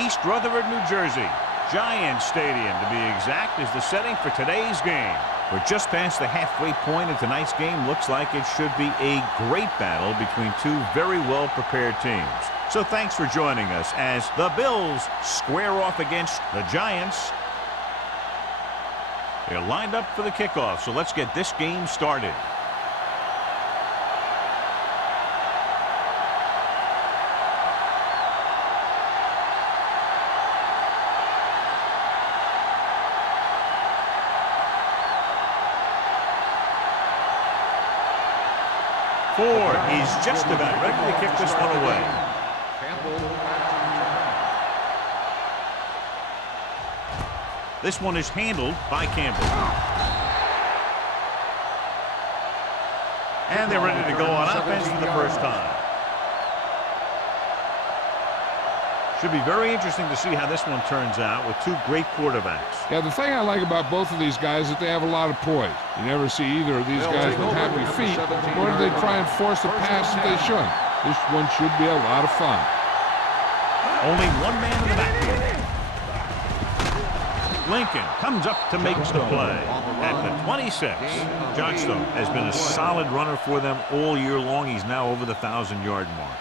East Rutherford, New Jersey. Giants Stadium, to be exact, is the setting for today's game. We're just past the halfway point, and tonight's game looks like it should be a great battle between two very well-prepared teams. So thanks for joining us as the Bills square off against the Giants. They're lined up for the kickoff, so let's get this game started. Ford is just about ready to kick this one away. This one is handled by Campbell. And they're ready to go on offense for the first time. Should be very interesting to see how this one turns out with two great quarterbacks. Yeah, the thing I like about both of these guys is that they have a lot of poise. You never see either of these guys with happy feet, nor do they try and force a pass that they shouldn't. This one should be a lot of fun. Only one man in the backfield. Lincoln comes up to make the play at the 26. Johnstone has been a solid runner for them all year long. He's now over the 1,000-yard mark.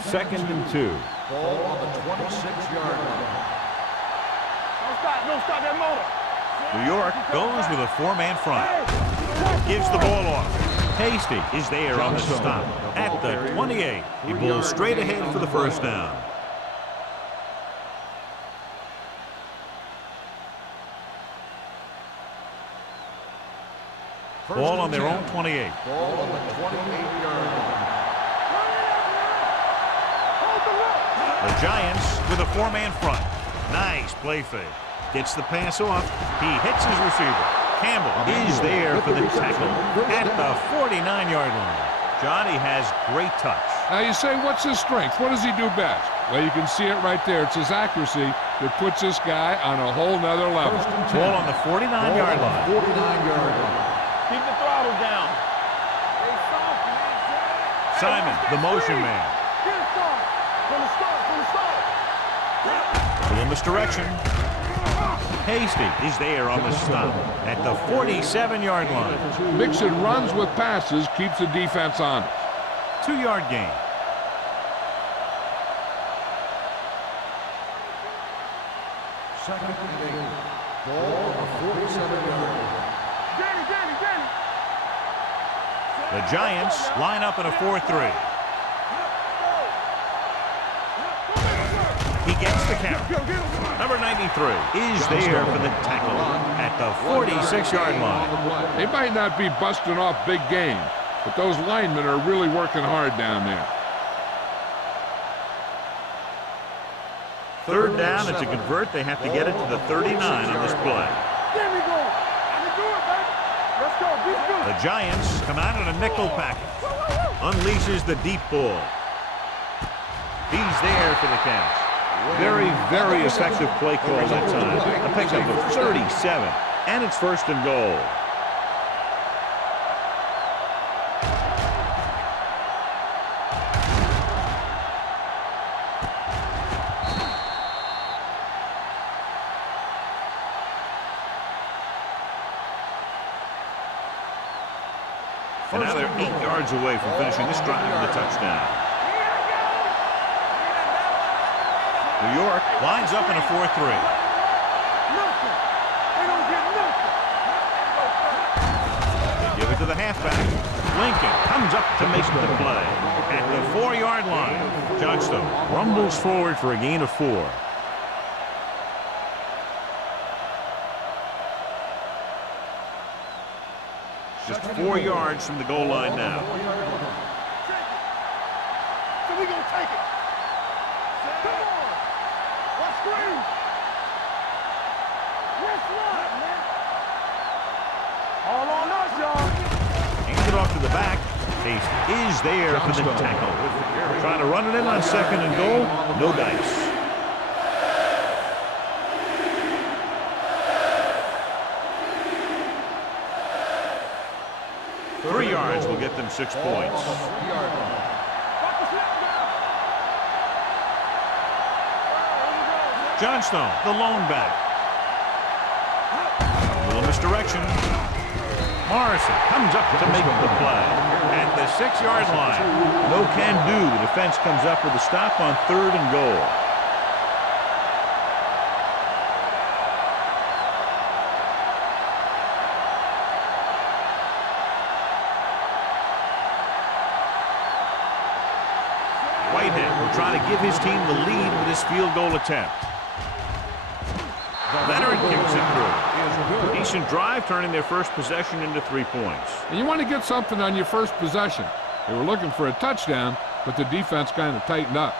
Second and 2. Ball on the 26-yard line. Don't stop that motor. New York goes with a four-man front. Gives the ball off. Hasty is there on the stop at the 28. He bowls straight ahead for the first down. Ball on their own 28. Ball on the 28-yard line. The Giants with a four-man front. Nice play fake. Gets the pass off. He hits his receiver. Campbell is there for the tackle at the 49-yard line. Johnny has great touch. Now you say, what's his strength? What does he do best? Well, you can see it right there. It's his accuracy that puts this guy on a whole nother level. Ball on the 49-yard line. 49-yard line. Keep the throttle down. Simon, the motion man. Get it started. From the start. Full misdirection. Hasty is there on the stop at the 47-yard line. Mixing runs with passes keeps the defense honest. 2-yard gain. Second and 8. Ball on the 47-yard line. Danny. The Giants line up in a 4-3. He gets the count. Number 93 is there for the tackle at the 46-yard line. They might not be busting off big games, but those linemen are really working hard down there. Third down, and to convert, they have to get it to the 39 on this play. There we go. I can do it, baby. Let's go. Be good. The Giants come out in a nickel package. Unleashes the deep ball. He's there for the catch. Very, very effective play call that time. A pickup of 37, and it's first and goal. And now they're 8 yards away from finishing this drive with a touchdown. New York lines up in a 4-3. They give it to the halfback. Lincoln comes up to make the play at the 4-yard line. Johnstone rumbles forward for a gain of 4. Just 4 yards from the goal line now. So we gonna take it. Come on. Let's scream. Let's run, man. All on us, y'all. Hands it off to the back. Chase is there for the tackle. Trying to run it in on second and goal. No dice. Three yards will get them 6 points. Johnstone, the lone back. A little misdirection. Morrison comes up to make the play. At the 6-yard line. No can do. The defense comes up with a stop on 3rd and goal. Whitehead will try to give his team the lead with his field goal attempt. Leonard kicks it through. Decent drive, turning their first possession into 3 points. And you want to get something on your first possession. They were looking for a touchdown, but the defense kind of tightened up.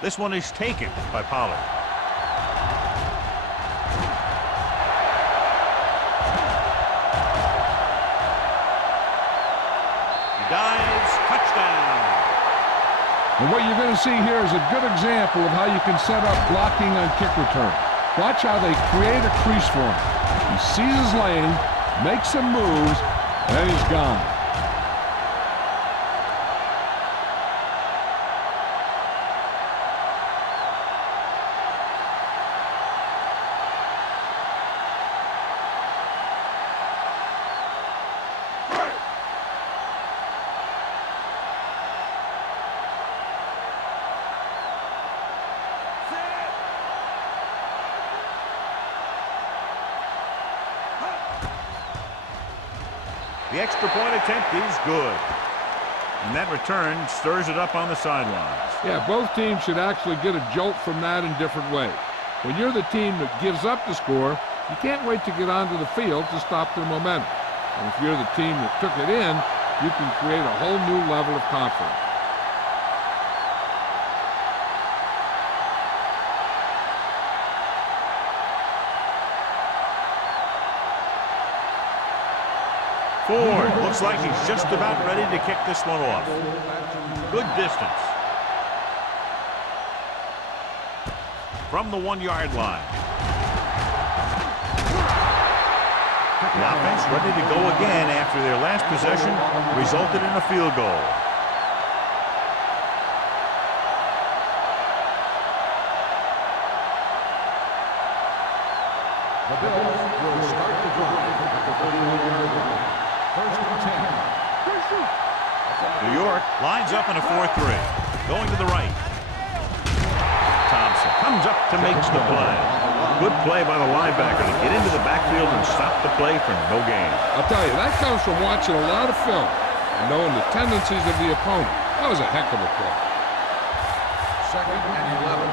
This one is taken by Pollard. He dives, touchdown. And what you're going to see here is a good example of how you can set up blocking on kick return. Watch how they create a crease for him. He sees his lane, makes some moves, and he's gone. The extra point attempt is good. And that return stirs it up on the sidelines. Yeah, both teams should actually get a jolt from that in different ways. When you're the team that gives up the score, you can't wait to get onto the field to stop their momentum. And if you're the team that took it in, you can create a whole new level of confidence. Ford looks like he's just about ready to kick this one off. Good distance. From the 1-yard line. The offense ready to go again after their last possession resulted in a field goal. The Bills will start the drive at the 41-yard line. First and 10. New York lines up in a 4-3. Going to the right. Thompson comes up to make the play. Good play by the linebacker to get into the backfield and stop the play for no gain. I'll tell you, that comes from watching a lot of film and knowing the tendencies of the opponent. That was a heck of a play. Second and 11.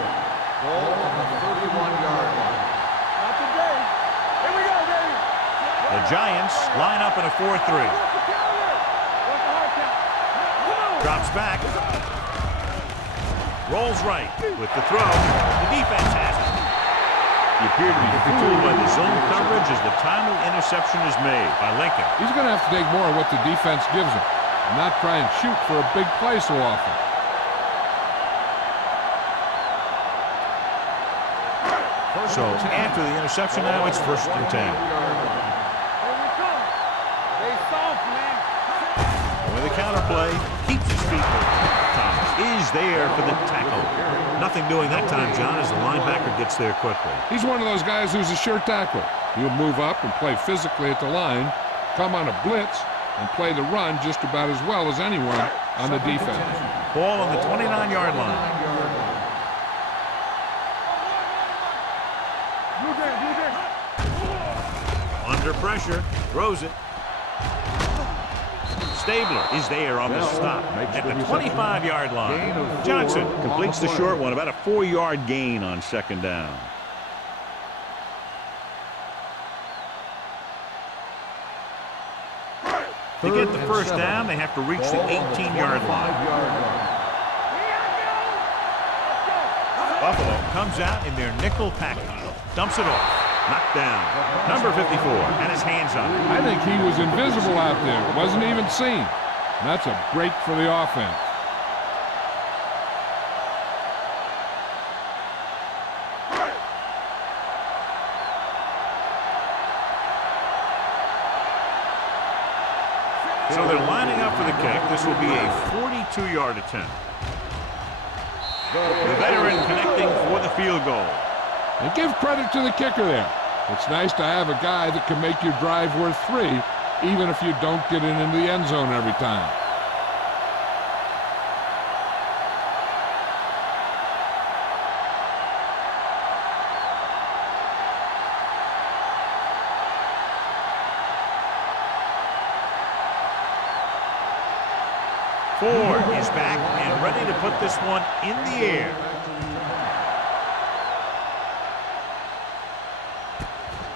Ball on the 31-yard line. Not today. Here we go, baby. The Giants line up in a 4-3. Drops back. Rolls right with the throw. The defense has it. He appeared to be fooled by the zone coverage as the timely interception is made by Lincoln. He's going to have to take more of what the defense gives him and not try and shoot for a big play so often. So after the interception now, it's 1st and 10. With the counterplay, keeps his feet moving. Thomas is there for the tackle. Nothing doing that time, John, as the linebacker gets there quickly. He's one of those guys who's a sure tackler. He'll move up and play physically at the line, come on a blitz, and play the run just about as well as anyone on the defense. Ball on the 29-yard line. Under pressure, throws it. Stabler is there on the stop at the 25-yard line. Johnson completes the short one, about a 4-yard gain on 2nd down. To get the first down, they have to reach the 18-yard line. Buffalo comes out in their nickel package. Dumps it off. Knocked down. Number 54 had his hands on it. I think he was invisible out there. Wasn't even seen. And that's a break for the offense. So they're lining up for the kick. This will be a 42-yard attempt. The veteran connecting for the field goal. And give credit to the kicker there. It's nice to have a guy that can make your drive worth 3, even if you don't get it into the end zone every time. Ford is back and ready to put this one in the air.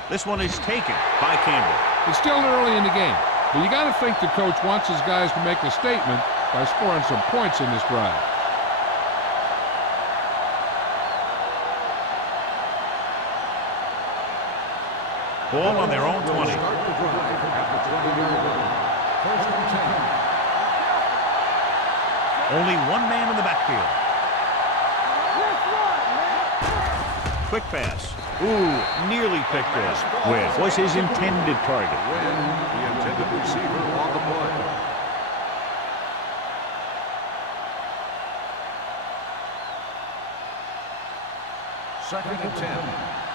This one is taken by Campbell. It's still early in the game, but you got to think the coach wants his guys to make a statement by scoring some points in this drive. Ball on their own 20. Only one man in the backfield. Quick pass. Ooh, nearly picked off. Where was his intended target? The intended receiver on the play. Second and 10.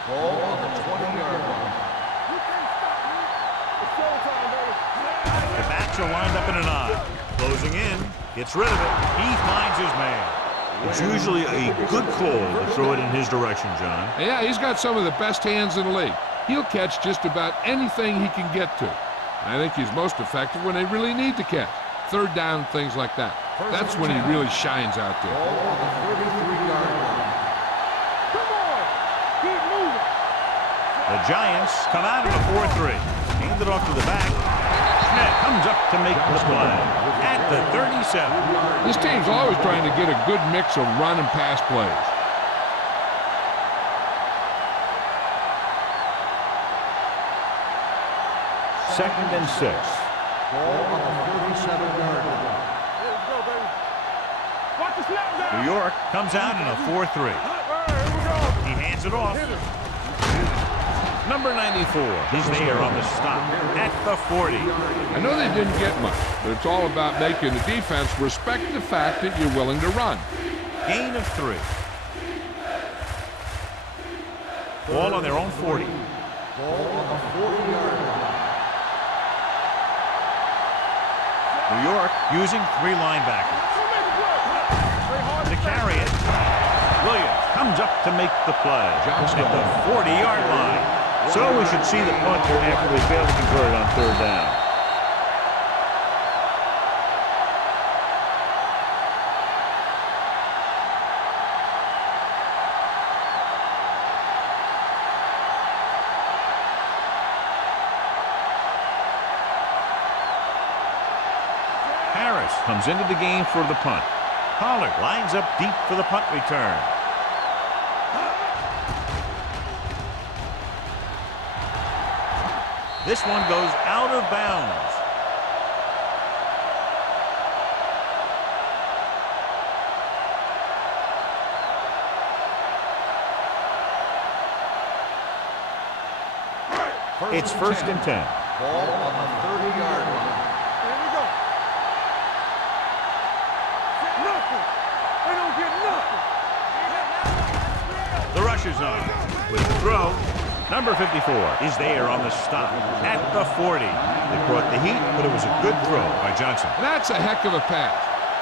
Ball on the 20-yard line. The backs are lined up in an eye. Closing in. Gets rid of it. He finds his man. It's usually a good call to throw it in his direction, John. Yeah, he's got some of the best hands in the league. He'll catch just about anything he can get to. I think he's most effective when they really need to catch. Third down, things like that. That's when he really shines out there. Ball on the 33-yard line. Come on! Keep moving! The Giants come out in a 4-3. Hand it off to the back. Schmidt comes up to make the play at the 37. This team's always trying to get a good mix of run and pass plays. Second and 6. Ball on the 37-yard line. Here we go, baby. Watch the snap down! New York comes out in a 4-3. All right, here we go. He hands it off. Number 94, he's there on the stop at the 40. I know they didn't get much, but it's all about making the defense respect the fact that you're willing to run. Gain of 3. Ball on their own 40. Ball on the 40-yard line. New York using 3 linebackers. To carry it, Williams comes up to make the play at the 40-yard line. So we should see the punter after they fail to convert it on third down. Harris comes into the game for the punt. Pollard lines up deep for the punt return. This one goes out of bounds. It's first and 10. Ball on the 30-yard line. Here we go. Nothing. They don't get nothing. The rush is on. With the throw, number 54 is there on the stop at the 40. They brought the heat, but it was a good throw by Johnson. That's a heck of a pass.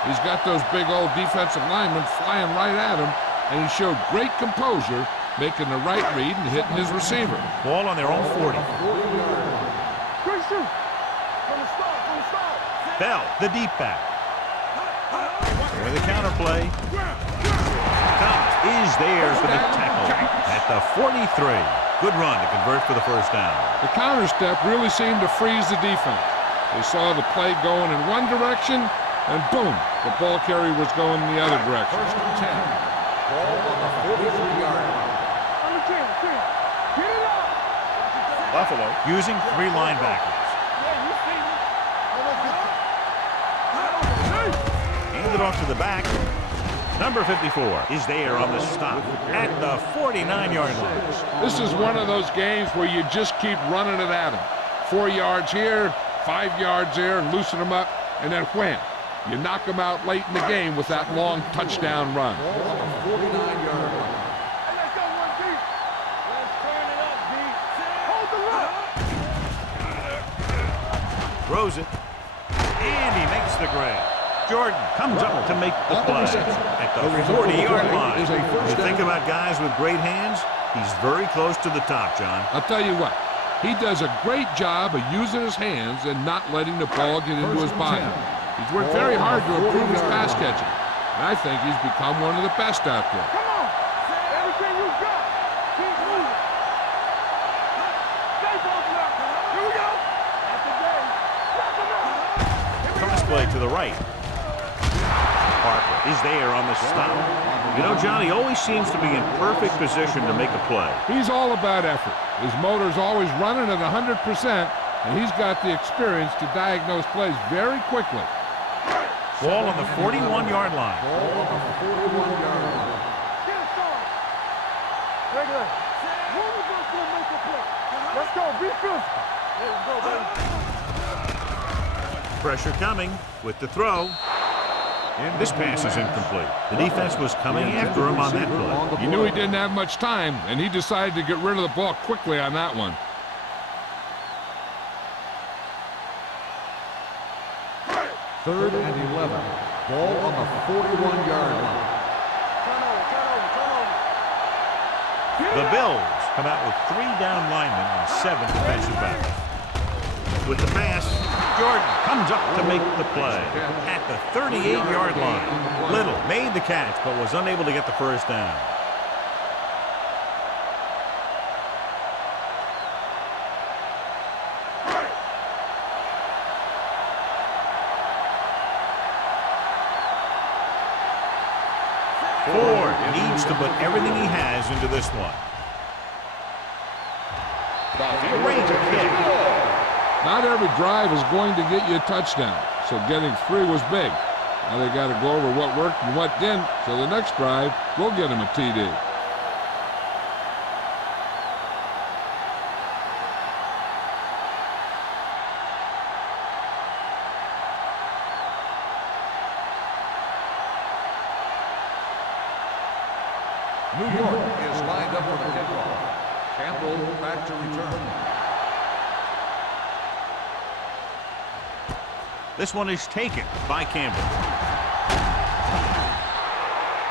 He's got those big old defensive linemen flying right at him, and he showed great composure, making the right read and hitting his receiver. Ball on their own 40. Great shoot. From the start. Bell, the deep back. With the counter play. Thomas is there for the tackle at the 43. Good run to convert for the first down. The counter step really seemed to freeze the defense. They saw the play going in one direction, and boom, the ball carrier was going in the other direction. First and 10. Ball on the 43-yard line. On the 10. Get it up. Buffalo using 3 linebackers. Yeah, you see me. Hand it off to the back. Number 54 is there on the stop at the 49-yard line. This is one of those games where you just keep running it at them. 4 yards here, 5 yards there, and loosen them up, and then wham. You knock them out late in the game with that long touchdown run. Ball on the 49-yard line. Hey, let's go one deep. Let's turn it up, D. Hold the rock. Throws it, and he makes the grab. Jordan comes up to make the play at the 40-yard line. You think about guys with great hands, he's very close to the top, John. I'll tell you what, he does a great job of using his hands and not letting the ball get into his body. He's worked very hard to improve his pass catching, and I think he's become one of the best out there. Come on. Everything you got. Keep moving. Stay focused up. Here we go. That's the game. Wrap them up. Cross play to the right. Parker is there on the stop. You know, John, he always seems to be in perfect position to make a play. He's all about effort. His motor's always running at 100%, and he's got the experience to diagnose plays very quickly. Ball on the 41-yard line. Ball on the 41-yard line. Get it started. Regular. One of us will make a play. Let's go. Be physical. There we go, baby. Pressure coming with the throw. This pass is incomplete. The defense was coming after him on that play. He knew he didn't have much time, and he decided to get rid of the ball quickly on that one. Third and 11. Ball on the 41-yard line. Turn over. The Bills come out with 3 down linemen and 7 defensive backs. With the pass, Jordan comes up to make the play at the 38-yard line. Little made the catch but was unable to get the first down. Ford needs to put everything he has into this one. Great kick. Not every drive is going to get you a touchdown, so getting 3 was big. Now they got to go over what worked and what didn't, so the next drive will get him a TD. New York is lined up for the kickoff. Campbell back to return. This one is taken by Campbell.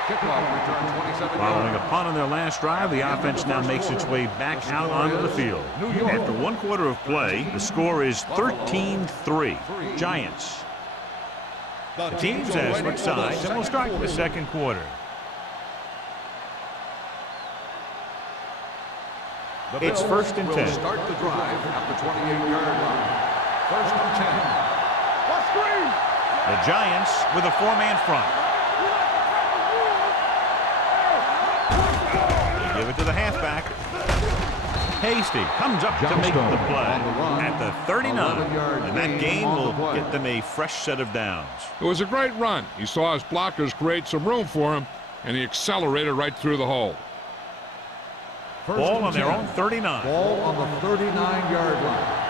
Kickoff return 27 Following a yards. punt on their last drive, the offense now makes its way back out onto the field. After 1 quarter of play, the score is 13-3. Giants. The teams as switch sides, and we'll start the second quarter. It's 1st and 10. Start the drive at the 28-yard line. 1st and 10. Let's scream. The Giants with a 4-man front. They give it to the halfback. Hasty comes up to make the play at the 39. And that gain will get them a fresh set of downs. It was a great run. He saw his blockers create some room for him, and he accelerated right through the hole. Ball on their own 39. Ball on the 39-yard line.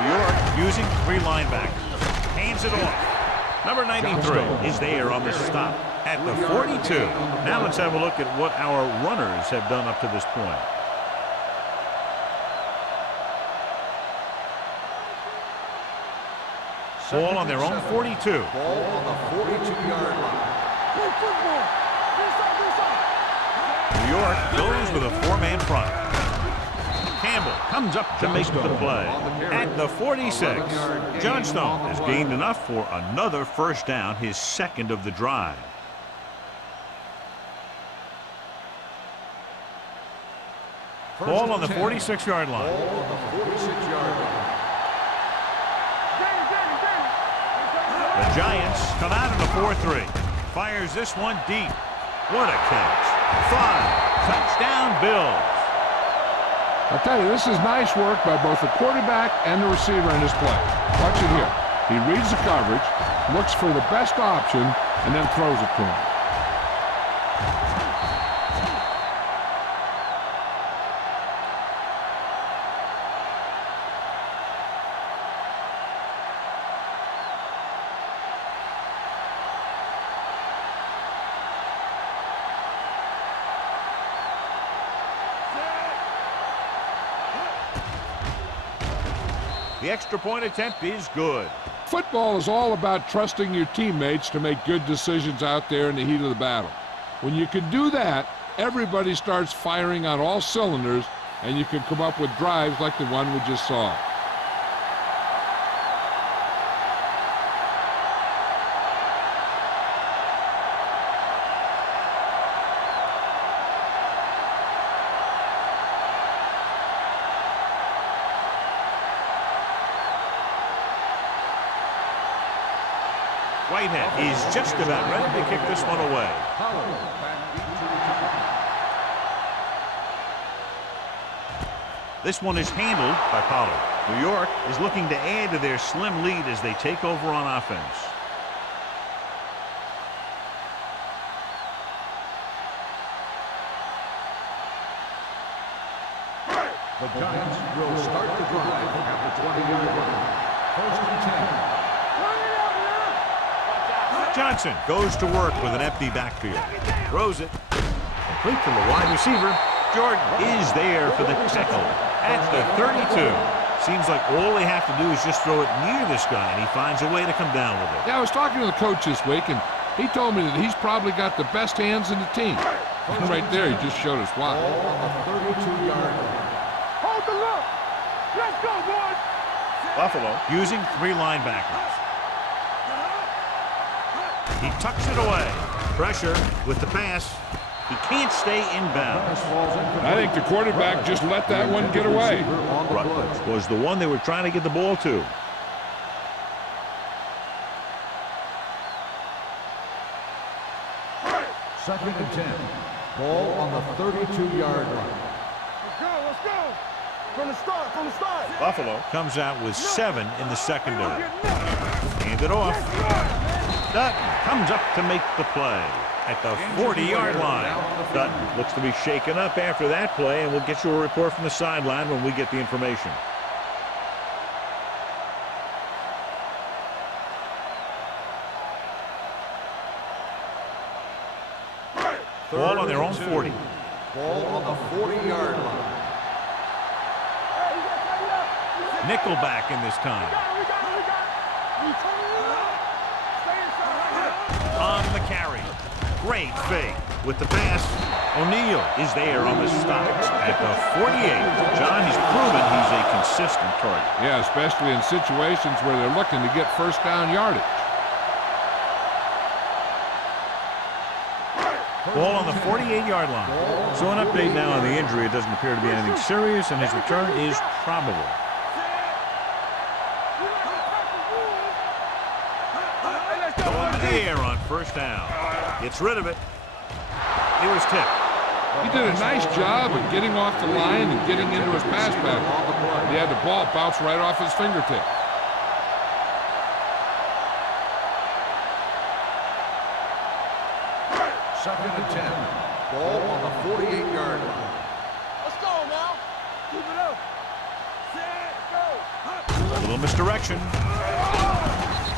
New York using 3 linebackers. Hands it off. Number 93 is there on the stop at the 42. Now let's have a look at what our runners have done up to this point. Ball on their own 42. Ball on the 42-yard line. Play football. New York goes with a 4-man front. Campbell comes up to make the play at the 46. Johnstone has gained enough for another first down, his 2nd of the drive. Ball on the 46-yard line. Ball on the 46-yard line. The Giants come out in a 4-3. Fires this one deep. What a catch. 5. Touchdown, Bills. I'll tell you, this is nice work by both the quarterback and the receiver in this play. Watch it here. He reads the coverage, looks for the best option, and then throws it to him. The extra point attempt is good. Football is all about trusting your teammates to make good decisions out there in the heat of the battle. When you can do that, everybody starts firing on all cylinders, and you can come up with drives like the one we just saw. Whitehead is just about ready to kick this one away. This one is handled by Pollard. New York is looking to add to their slim lead as they take over on offense. The Giants will start the drive at the 20-yard line. 1st and 10. Johnson goes to work with an empty backfield. Throws it. Complete to the wide receiver. Jordan is there for the tackle at the 32. Seems like all they have to do is just throw it near this guy, and he finds a way to come down with it. Yeah, I was talking to the coach this week, and he told me that he's probably got the best hands in the team. Right there, he just showed us why. Ball on the 32-yard line. Hold the look. Let's go, boys. Buffalo using 3 linebackers. He tucks it away. Pressure with the pass. He can't stay inbounds. I think the quarterback just let that one get away. Rutledge was the one they were trying to get the ball to. Second and 10. Ball on the 32-yard line. Let's go, let's go. From the start, from the start. Buffalo comes out with 7 in the secondary. Hand it off. Dutton comes up to make the play at the 40-yard line. Dutton looks to be shaken up after that play, and we'll get you a report from the sideline when we get the information. Ball on their own 40. Ball on the 40-yard line. Nickelback in this time. On the carry. Great fake with the pass. O'Neal is there on the stop at the 48. John, he's proven he's a consistent target. Yeah, especially in situations where they're looking to get first down yardage. Ball on the 48-yard line. So an update now on the injury. It doesn't appear to be anything serious, and his return is probable. Going to the air on first down. Gets rid of it. He was tipped. He did a nice job of getting off the line and getting into his pass pattern. He had the ball bounce right off his fingertip. Second and 10. Ball on the 48-yard line. Let's go now. Keep it up. Set, go. A little misdirection.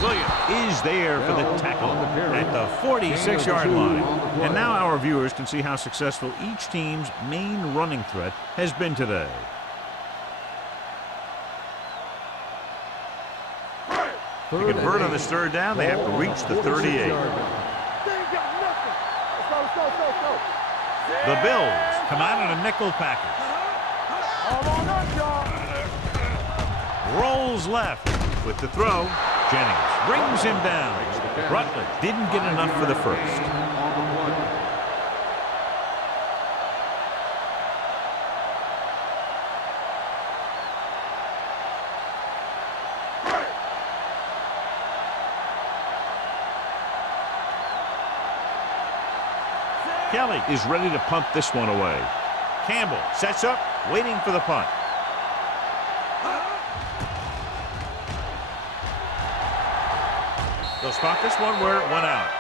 Williams is there for the tackle at the 46-yard line. And now our viewers can see how successful each team's main running threat has been today. To convert on this third down, they have to reach the 38. The Bills come out in a nickel package. Rolls left with the throw. Jennings brings him down. Rutledge didn't get enough for the first. Kelly is ready to punt this one away. Campbell sets up, waiting for the punt. They'll spot this one where it went out.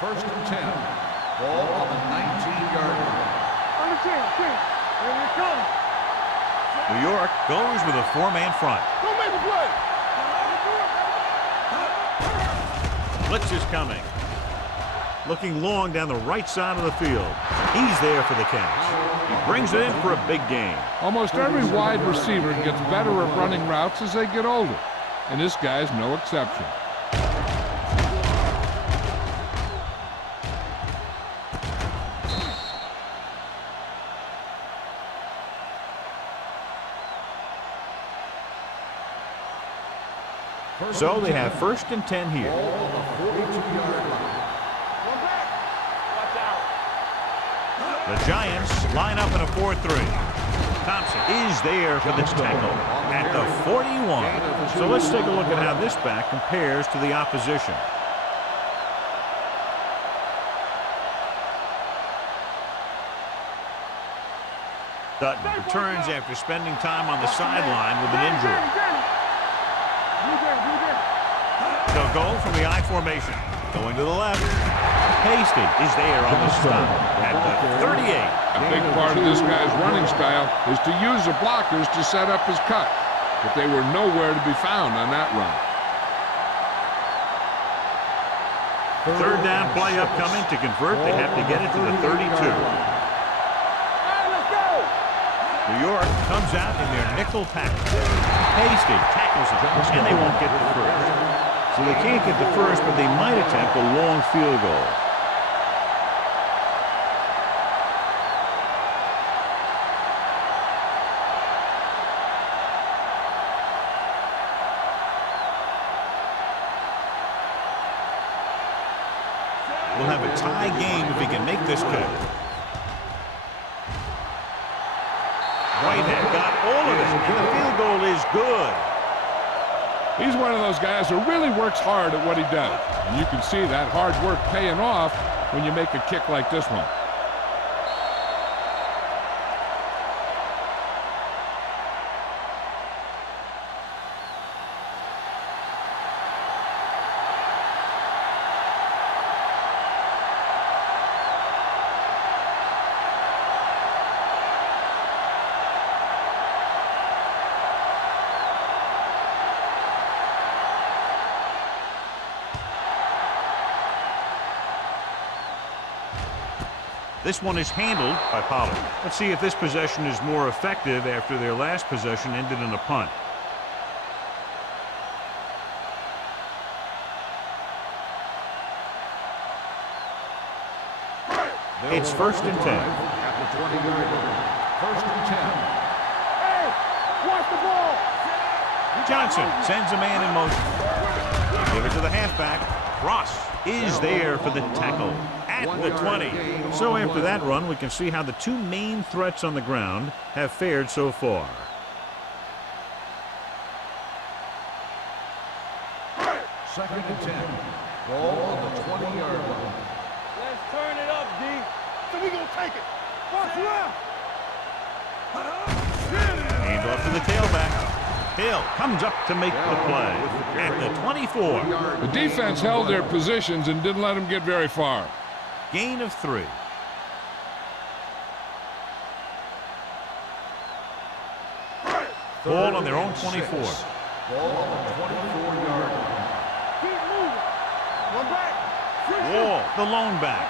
First and 10. Ball on the 19-yard line. On the 10. Here it comes. New York goes with a four-man front. Don't make a play. Blitz is coming. Looking long down the right side of the field. He's there for the catch. He brings it in for a big gain. Almost every wide receiver gets better at running routes as they get older, and this guy's no exception. So they have first and 10 here. Ball on the 42-yard line. The Giants line up in a 4-3. Thompson is there for this tackle at the 41. So let's take a look at how this back compares to the opposition. Dutton returns after spending time on the sideline with an injury. They'll go from the I formation. Going to the left. Hasty is there on the stop at the 38. A big part of this guy's running style is to use the blockers to set up his cut, but they were nowhere to be found on that run. Third down play upcoming. To convert, they have to get it to the 32. New York comes out in their nickel package. Hasty tackles it, and they won't get the first. So they can't get the first, but they might attempt a long field goal. We'll have a tie game if he can make this kick. Whitehead got all of it, and the field goal is good. He's one of those guys who really works hard at what he does. And you can see that hard work paying off when you make a kick like this one. This one is handled by Pollard. Let's see if this possession is more effective after their last possession ended in a punt. It's first and 10. At the 20-yard line. First and 10. Hey, watch the ball. Johnson sends a man in motion. Give it to the halfback. Ross is there for the tackle at the 20. So after that run, we can see how the two main threats on the ground have fared so far. Second and 10. Ball on the 20-yard line. Let's turn it up, D. So we gonna take it. Watch left. Hand off to the tailback. Hill comes up to make the play at the 24. The defense held their positions and didn't let them get very far. Gain of 3. Ball on their own 24. Ball on the 24-yard line. Keep moving. One back. Wall, the lone back.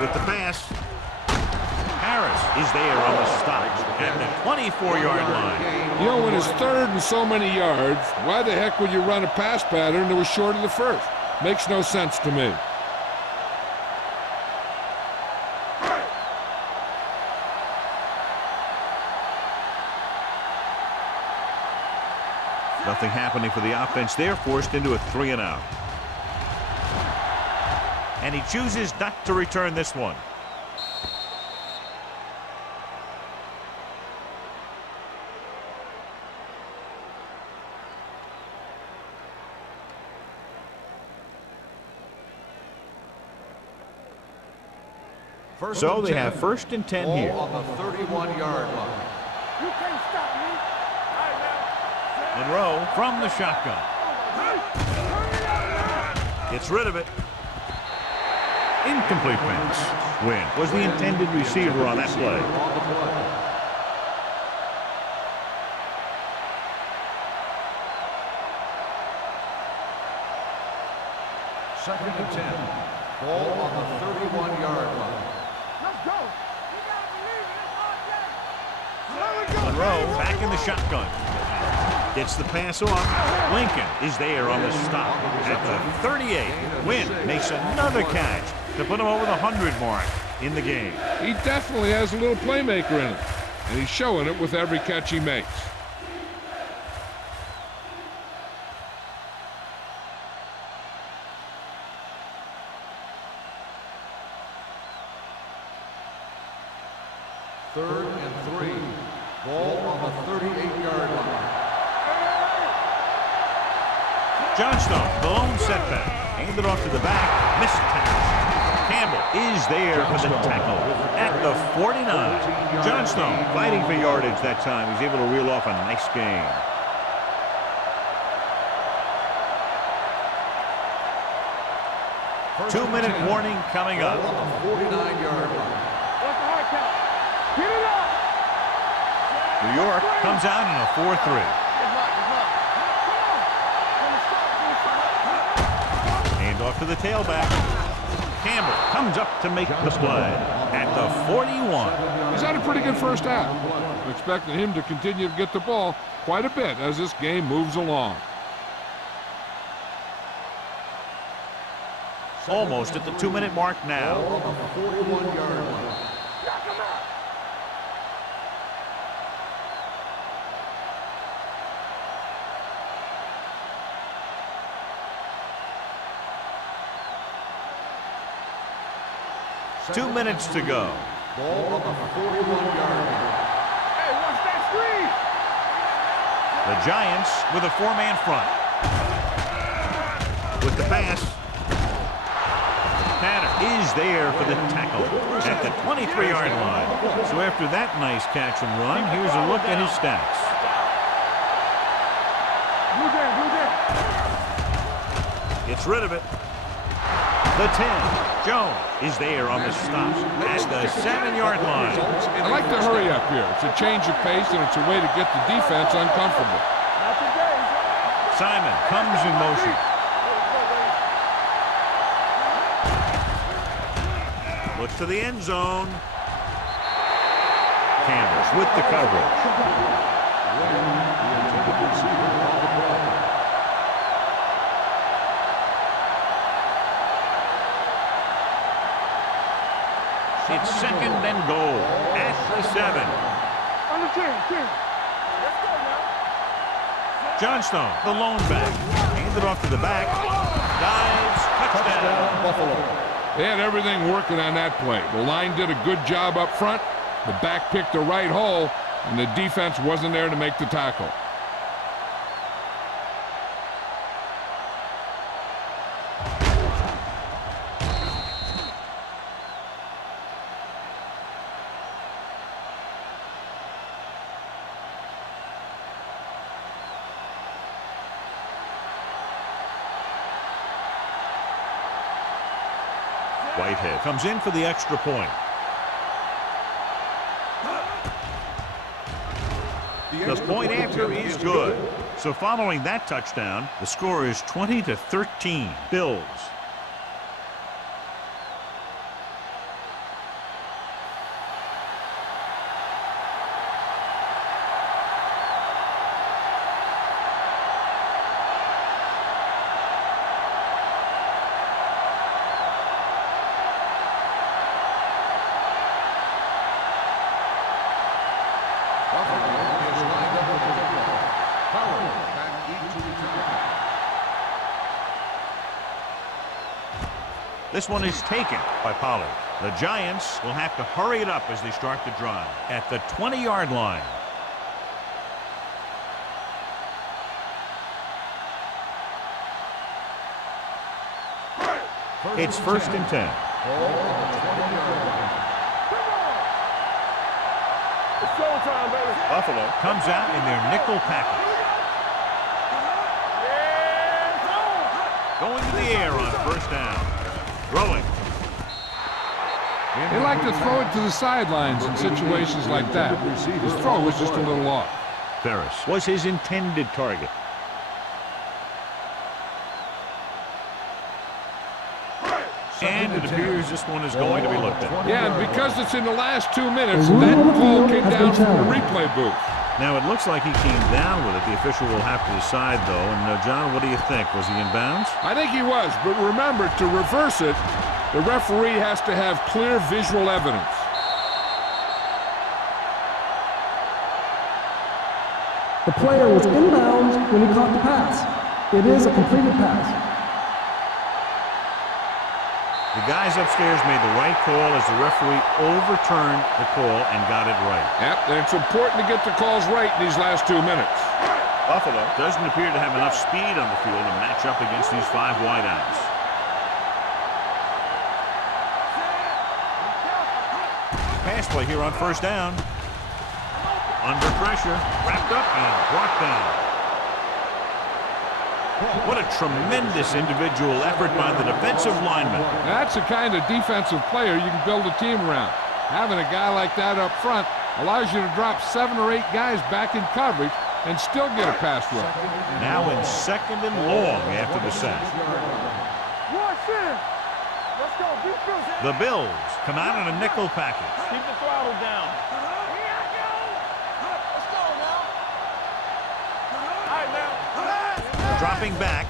With the pass. Harris is there on the stop at the 24-yard line. You know, when it's third and so many yards, why the heck would you run a pass pattern that was short of the first? Makes no sense to me. Nothing happening for the offense. They're forced into a 3-and-out. And he chooses not to return this one. So they have first and 10 here. On the 31-yard line. You can't stop me. All right, now. Monroe from the shotgun. Gets rid of it. Incomplete pass. Wynn was the intended receiver on that play. Second and 10. Ball on the 31-yard line. Let's go. You gotta believe it. It's all day. Monroe back in the shotgun. Gets the pass off. Lincoln is there on the stop at the 38. Wynn makes another catch to put him over the 100 mark in the game. He definitely has a little playmaker in him, and he's showing it with every catch he makes. Third and 3. Ball on the 38-yard line. Johnstone, the lone setback. Handed off to the back. Missed tackle. Campbell is there for the tackle at the 49. Johnstone fighting for yardage that time. He's able to reel off a nice gain. Two-minute warning coming up. On the 49-yard line. What's the hard count? Get it up. New York comes out in a 4-3. Hand off to the tailback. Campbell comes up to make the play at the 41. He's had a pretty good first half. I'm expecting him to continue to get the ball quite a bit as this game moves along. Almost at the 2-minute mark now. On the 41-yard line. Two minutes to go. Ball on the 41-yard line. Hey, watch that screen. The Giants with a 4-man front. With the pass. Tanner is there for the tackle at the 23-yard line. So after that nice catch and run, here's a look at his stats. Gets rid of it. The 10. Jones is there on the stop at the 7-yard line. I like to hurry up here. It's a change of pace, and it's a way to get the defense uncomfortable. Simon comes in motion. Looks to the end zone. Campbell's with the coverage. It's second and goal at the 7. On the 10. Let's go now. Johnstone, the lone back. Handed off to the back. Dives. Touchdown. Buffalo. They had everything working on that play. The line did a good job up front. The back picked the right hole, and the defense wasn't there to make the tackle. Whitehead comes in for the extra point. The point after is good. So following that touchdown, the score is 20-13. Bills. This one is taken by Pollard. The Giants will have to hurry it up as they start the drive at the 20-yard line. It's first and 10. It's showtime, baby. Buffalo comes out in their nickel package. Going to the air on first down. Throwing. They like to throw it to the sidelines in situations like that. His throw was just a little off. Ferris was his intended target. And it appears this one is going to be looked at. Yeah, and because it's in the last 2 minutes, that call came down from the replay booth. Now, it looks like he came down with it. The official will have to decide, though. And, John, what do you think? Was he in bounds? I think he was, but remember, to reverse it, the referee has to have clear visual evidence. The player was inbounds when he caught the pass. It is a completed pass. The guys upstairs made the right call as the referee overturned the call and got it right. Yep, and it's important to get the calls right in these last 2 minutes. Buffalo doesn't appear to have enough speed on the field to match up against these 5 wideouts. Pass play here on first down. Under pressure, wrapped up and brought down. What a tremendous individual effort by the defensive lineman. That's the kind of defensive player you can build a team around. Having a guy like that up front allows you to drop 7 or 8 guys back in coverage and still get a pass rush. Now in second and long after the sack. Let's go, defense. The Bills come out in a nickel package. Keep the throttle down. Dropping back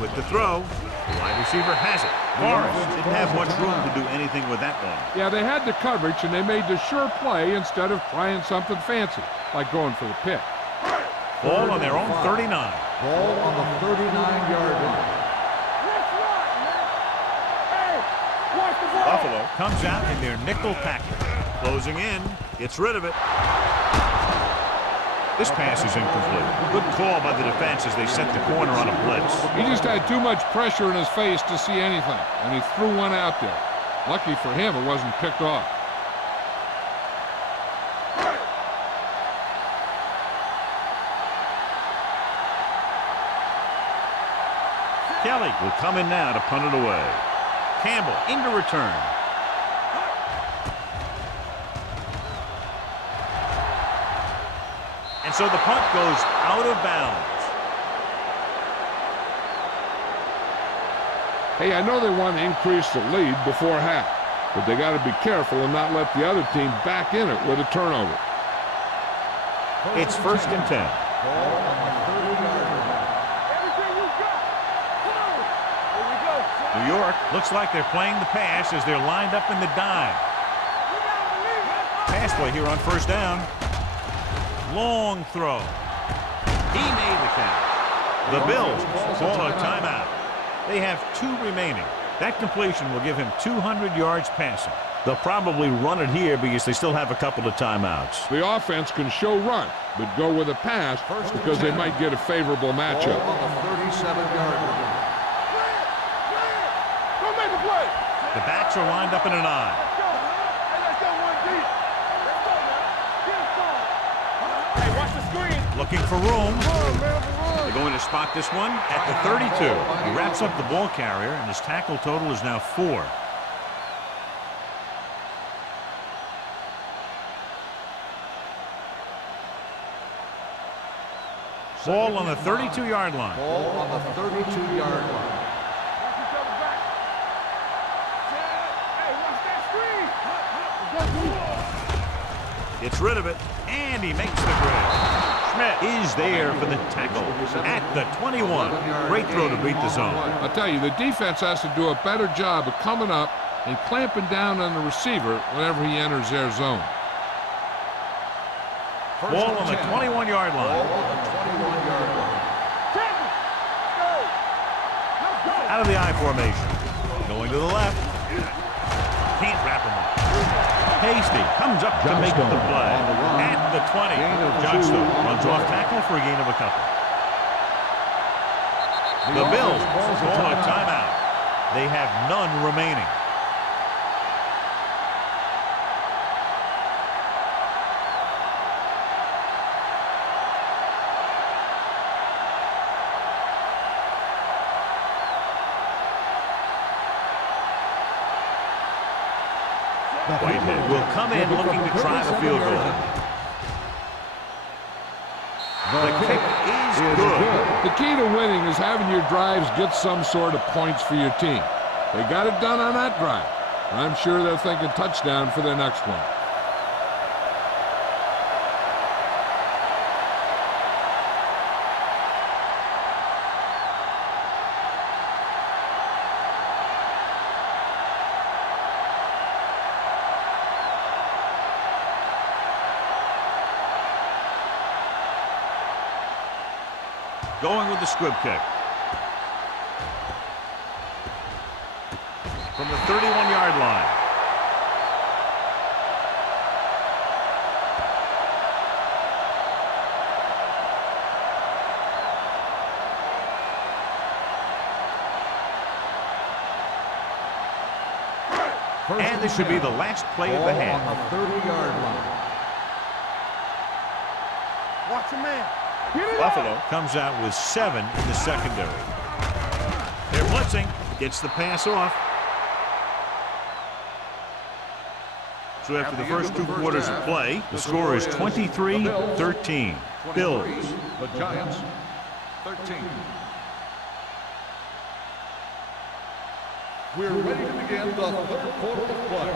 with the throw. The wide receiver has it. Morris didn't have much room to do anything with that one. Yeah, they had the coverage, and they made the sure play instead of trying something fancy, like going for the pick. Ball on their own 39. Ball on the 39-yard line. Buffalo comes out in their nickel package. Closing in. Gets rid of it. This pass is incomplete. Good call by the defense as they set the corner on a blitz. He just had too much pressure in his face to see anything, and he threw one out there. Lucky for him, it wasn't picked off. Kelly will come in now to punt it away. Campbell into return. And so the punt goes out of bounds. Hey, I know they want to increase the lead before half, but they got to be careful and not let the other team back in it with a turnover. It's first and 10. New York looks like they're playing the pass as they're lined up in the dime. Pass play here on first down. Long throw. He made the catch. The Bills call a timeout. They have 2 remaining. That completion will give him 200 yards passing. They'll probably run it here because they still have a couple of timeouts. The offense can show run, but go with a pass because they might get a favorable matchup. Ball on the 37-yard line. The backs are lined up in an eye. Looking for room. They're going to spot this one at the 32. He wraps up the ball carrier, and his tackle total is now 4. Ball on the 32-yard line. Ball on the 32-yard line. Gets rid of it, and he makes the grab. Schmidt is there for the tackle at the 21. Great throw to beat the zone. I'll tell you, the defense has to do a better job of coming up and clamping down on the receiver whenever he enters their zone. Ball on the 21-yard line. Out of the I formation. Going to the left. Can't wrap him up. Hasty comes up to make the play. At the 20. Johnstone runs off tackle for a gain of a couple. The Bills call a timeout. They have none remaining. Whitehead will come in looking to try the field goal. The kick is good. The key to winning is having your drives get some sort of points for your team. They got it done on that drive. I'm sure they're thinking touchdown for their next one. Going with the squib kick. From the 31-yard line. And this should be the last play of the half. On the 30-yard line. Watch your man. Buffalo comes out with 7 in the secondary. They're blitzing. Gets the pass off. So after the first 2 quarters of play, the score is 23-13. Bills. The Giants, 13. We're ready to begin the third quarter of play.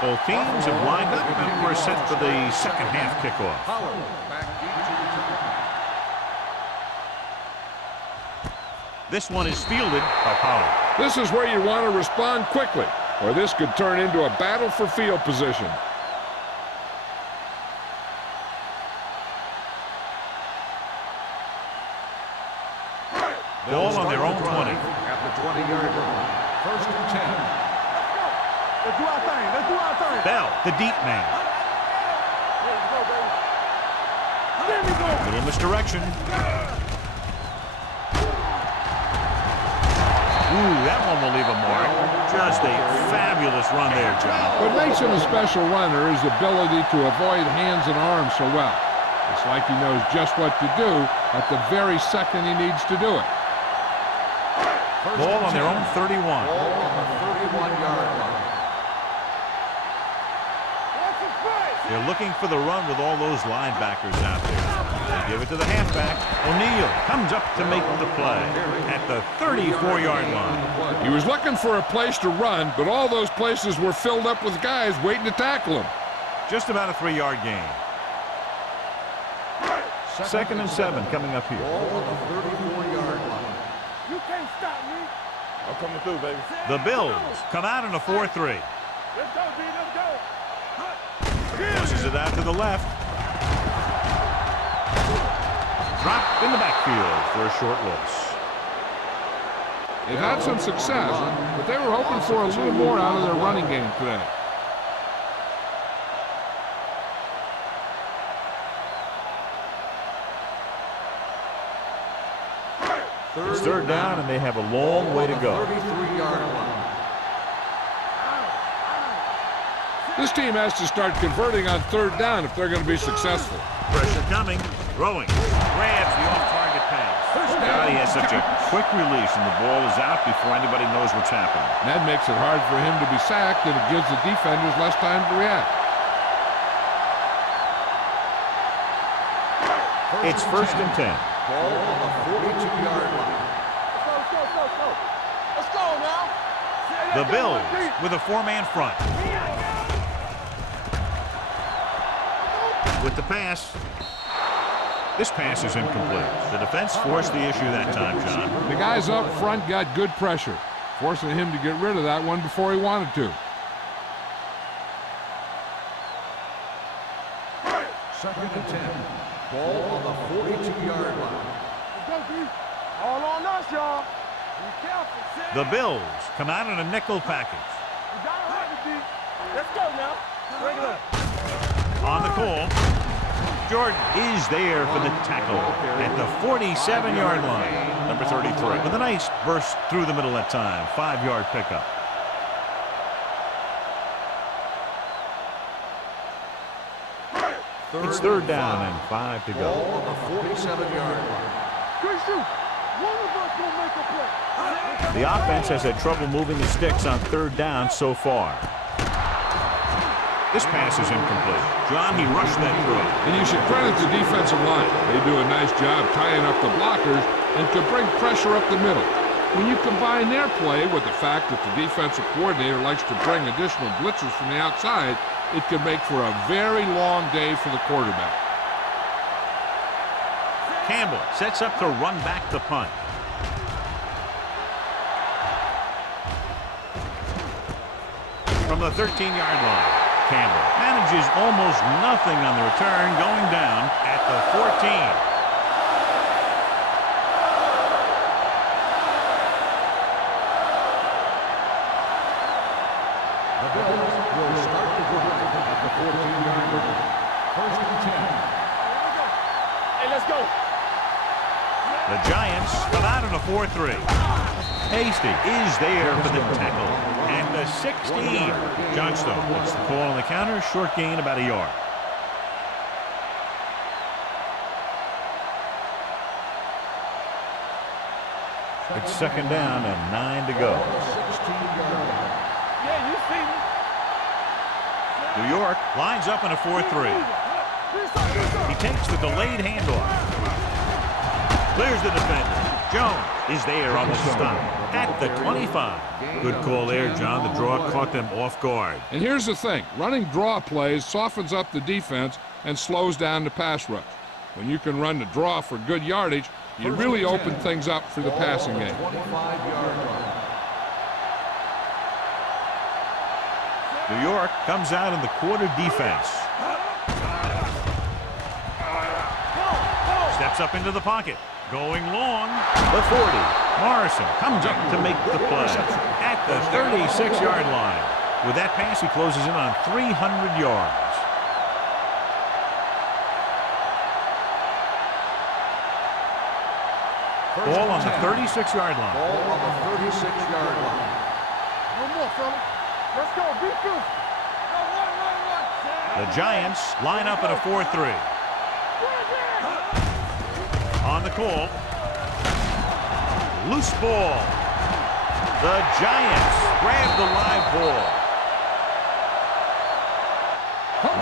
Both teams have lined up and we're set for the second half kickoff. Howard back into return. This one is fielded by Pollard. This is where you want to respond quickly, or this could turn into a battle for field position. Ball on their own 20. At the 20-yard line. First and 10. Let's do our thing. Let's do our thing. Bell, the deep man. Let's go, baby. Let me go. Little misdirection. Ooh, that one will leave a mark. Just a fabulous run there, John. What makes him a special runner is the ability to avoid hands and arms so well. It's like he knows just what to do at the very second he needs to do it. Ball on their own 31. Ball on the 31-yard line. They're looking for the run with all those linebackers out there. They give it to the halfback. O'Neal comes up to make the play at the 34-yard line. He was looking for a place to run, but all those places were filled up with guys waiting to tackle him. Just about a 3-yard gain. Second and 7 coming up here. Ball on the 34-yard line. You can't stop me. I'm coming through, baby. The Bills come out in a 4-3. Let's go, B. Let's go. Pushes it out to the left. Dropped in the backfield for a short loss. They've had some success, but they were hoping for a little more out of their running game today. It's third down, and they have a long way to go. 33-yard line. This team has to start converting on third down if they're going to be successful. Pressure coming, throwing, grabs the off-target pass. God, he has such a quick release, and the ball is out before anybody knows what's happening. That makes it hard for him to be sacked, and it gives the defenders less time to react. It's first and 10. Ball on the 42-yard line. Let's go now. The Bills with a 4-man front. With the pass. This pass is incomplete. The defense forced the issue that time, John. The guys up front got good pressure, forcing him to get rid of that one before he wanted to. Second and 10. Ball on the 42-yard line. Let's go, B. All on us, y'all. Be careful. The Bills come out in a nickel package. We got it right, B. Let's go now. Bring it up. On the call, Jordan is there for the tackle at the 47-yard line. Number 33 with a nice burst through the middle that time. 5-yard pickup. It's third down and 5 to go. Ball on the 47-yard line. Good shoot. One of us will make a play. The offense has had trouble moving the sticks on third down so far. This pass is incomplete. John, he rushed that throw. And you should credit the defensive line. They do a nice job tying up the blockers and can bring pressure up the middle. When you combine their play with the fact that the defensive coordinator likes to bring additional blitzes from the outside, it can make for a very long day for the quarterback. Campbell sets up to run back the punt. From the 13-yard line, Campbell manages almost nothing on the return, going down at the 14. The Bills will start the drive at the 14-yard line. First and 10. Hey, let's go. The Giants come out in a 4-3. Hasty is there for the tackle. And the 16. Johnstone gets the call on the counter. Short gain, about a yard. It's second down and 9 to go. 16-yard line. Yeah, you see me. New York lines up in a 4-3. He takes the delayed handoff. Clears the defender. Jones is there on the stop at the 25. Good call there, John. The draw caught them off guard. And here's the thing. Running draw plays softens up the defense and slows down the pass rush. When you can run the draw for good yardage, you really open things up for the passing game. 25-yard line. New York comes out in the quarter defense. Steps up into the pocket. Going long. The 40. Morrison comes up to make the play at the 36-yard line. With that pass, he closes in on 300 yards. Ball on the 36-yard line. Ball on the 36-yard line. No more, fella. Let's go. Be good. The Giants line up in a 4-3. On the call. Loose ball. The Giants grab the live ball.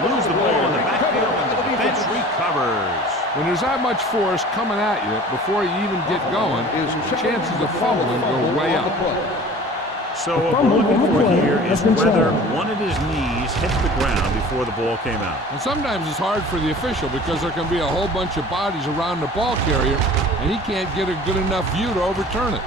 Lose the ball in the backfield, and the defense recovers. When there's that much force coming at you before you even get going, the chances of fumbling go way up. So what we're looking for here is whether one of his knees hit the ground before the ball came out. And sometimes it's hard for the official because there can be a whole bunch of bodies around the ball carrier, and he can't get a good enough view to overturn it.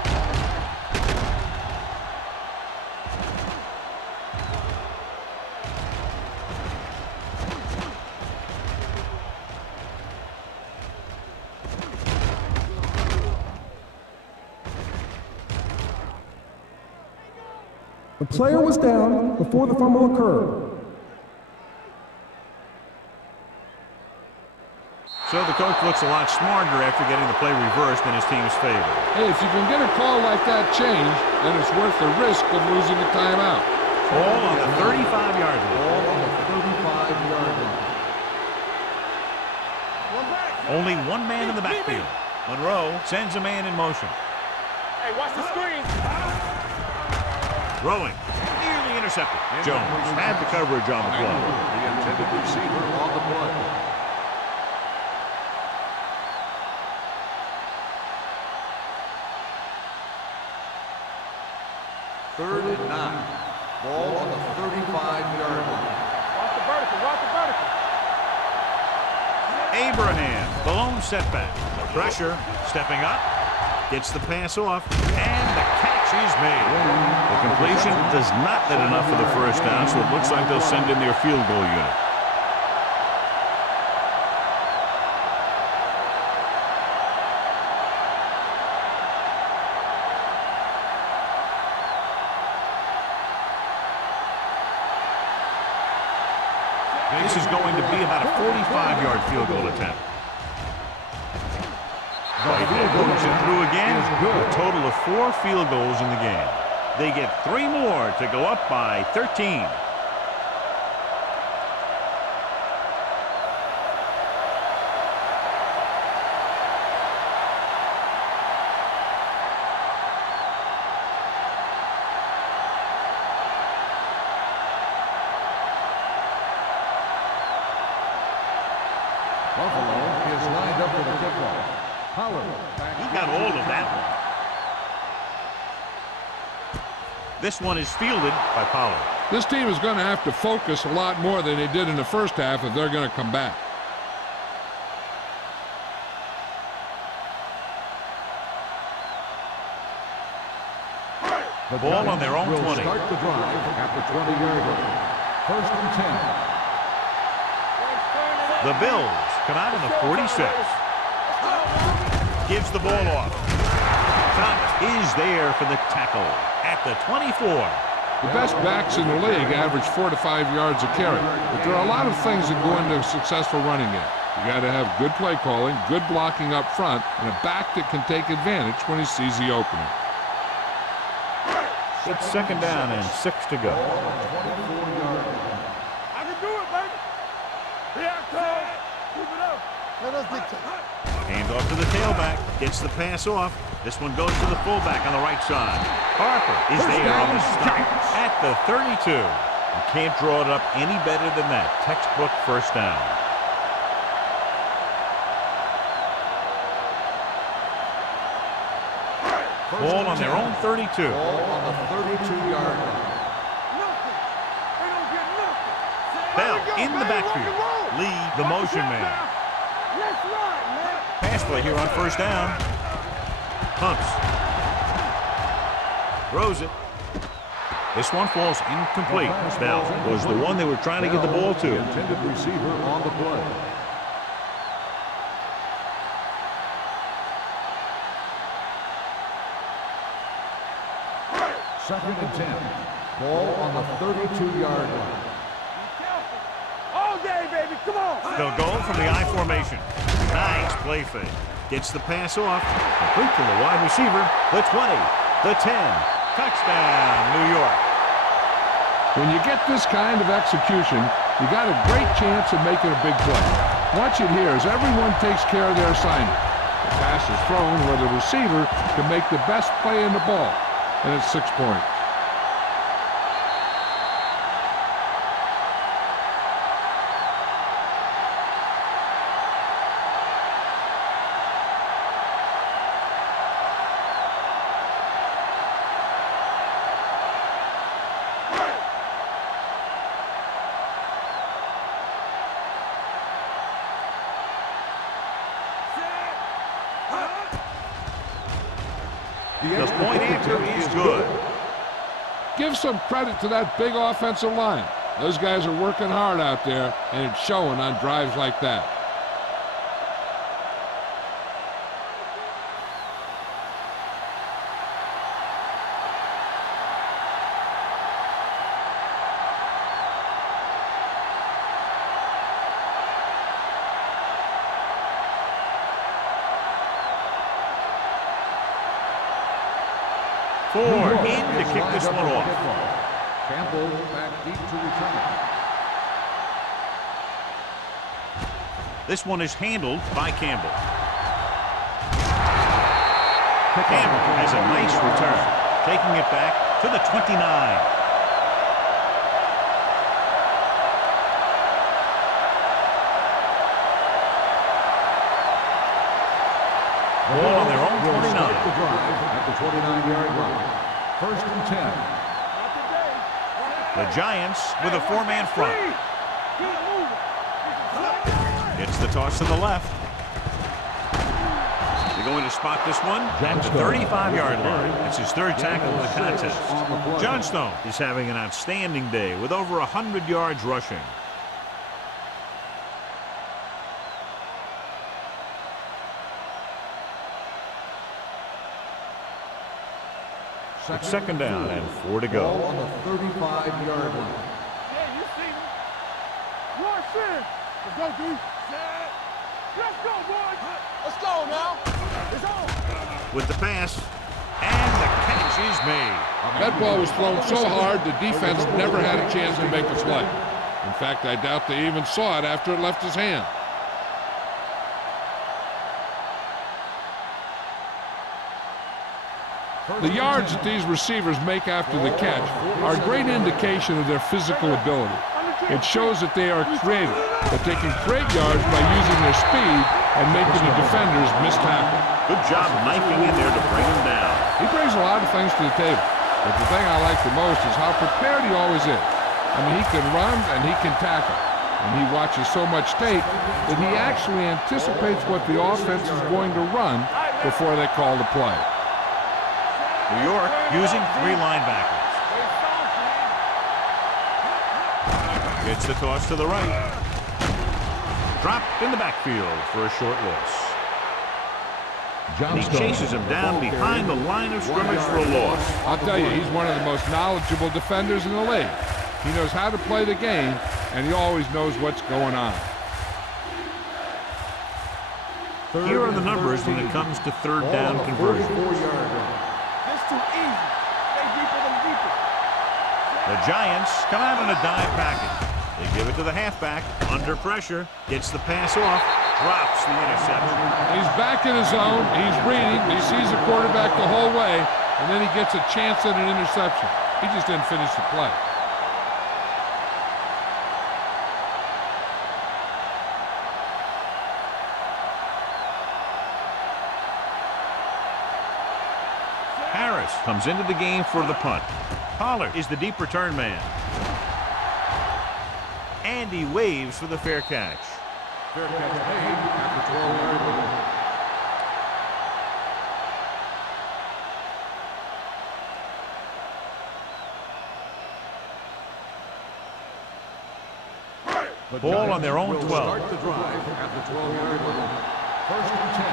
The player was down before the fumble occurred. So the coach looks a lot smarter after getting the play reversed in his team's favor. Hey, if you can get a call like that changed, then it's worth the risk of losing a timeout. Ball on the 35-yard line. Ball on the 35-yard line. Only one man in the backfield. Monroe sends a man in motion. Hey, watch the screen. Throwing. Nearly intercepted. Jones had the coverage on the play. The intended receiver on the play. Third and 9. Ball on the 35-yard line. Watch the vertical. Watch the vertical. Abraham, the lone setback. Pressure, stepping up, gets the pass off, and the catch is made. The completion does not net enough for the first down, so it looks like they'll send in their field goal unit. This is going to be about a 45-yard field goal attempt. Whitehead goes it through again. A total of 4 field goals in the game. They get 3 more to go up by 13. He got all of that one. This one is fielded by Pollard. This team is going to have to focus a lot more than they did in the first half if they're going to come back. The ball on their own 20. Start the drive at the 20-yard line. First and 10. The Bills come out in the 46. Gives the ball off. Thomas is there for the tackle at the 24. The best backs in the league average 4 to 5 yards a carry, but there are a lot of things that go into a successful running game. You got to have good play calling, good blocking up front, and a back that can take advantage when he sees the opening. It's second down and 6 to go. I can do it, baby. Yeah, coach. Keep it up. Let us dictate. Hand off to the tailback. Gets the pass off. This one goes to the fullback on the right side. Harper is there on the stop at the 32. You can't draw it up any better than that. Textbook first down. Ball on their own 32. Ball on the 32-yard line. Nothing. They don't get nothing. Bell There we go, in the baby. backfield. Rock and roll. Lee, the motion man. Let's ride, man. Pass play here on first down. Pumps. Throws it. This one falls incomplete. Bell was the one they were trying to get the ball to. Intended receiver on the play. Second and 10. Ball on the 32-yard line. All day, baby. Come on. They'll go from the I formation. Nice play fake. Gets the pass off. Complete to the wide receiver. The 20. The 10. Touchdown, New York. When you get this kind of execution, you got a great chance of making a big play. Watch it here as everyone takes care of their assignment. The pass is thrown where the receiver can make the best play in the ball, and it's 6 points. The point after is good. Give some credit to that big offensive line. Those guys are working hard out there, and it's showing on drives like that. Ford in to kick this one off. Campbell back deep to return. This one is handled by Campbell. Campbell has a nice return, taking it back to the 29. Ball on their own 29. The drive at the 29-yard line. First and 10. The Giants with a four-man front. Gets the toss to the left. They're going to spot this one at the 35-yard line. It's his third tackle of the contest. Johnstone is having an outstanding day with over 100 yards rushing. It's second down and 4 to go. Ball on the 35-yard line. Yeah, you see me. You are sin. Let's go, dude. Let's go, boys. Let's go now. It's on. With the pass, and the catch is made. That ball was thrown so hard the defense never had a chance to make a play. In fact, I doubt they even saw it after it left his hand. The yards that these receivers make after the catch are a great indication of their physical ability. It shows that they are creative, that they can create yards by using their speed and making the defenders miss tackle. Good job knifing in there to bring him down. He brings a lot of things to the table, but the thing I like the most is how prepared he always is. I mean, he can run and he can tackle, and he watches so much tape that he actually anticipates what the offense is going to run before they call the play. New York using 3 linebackers. Gets the toss to the right. Dropped in the backfield for a short loss. And he chases him down behind the line of scrimmage for a loss. I'll tell you, he's one of the most knowledgeable defenders in the league. He knows how to play the game, and he always knows what's going on. Here are the numbers when it comes to third down conversions. It's too easy. Stay deeper than deeper. The Giants come out in a dive package. They give it to the halfback, under pressure, gets the pass off, drops the interception. He's back in his zone, he's reading, he sees the quarterback the whole way, and then he gets a chance at an interception. He just didn't finish the play. Harris comes into the game for the punt. Pollard is the deep return man. And he waves for the fair catch. Fair catch made at the 12-yard line. Ball on their own 12. Start the drive at the 12-yard line. First and 10.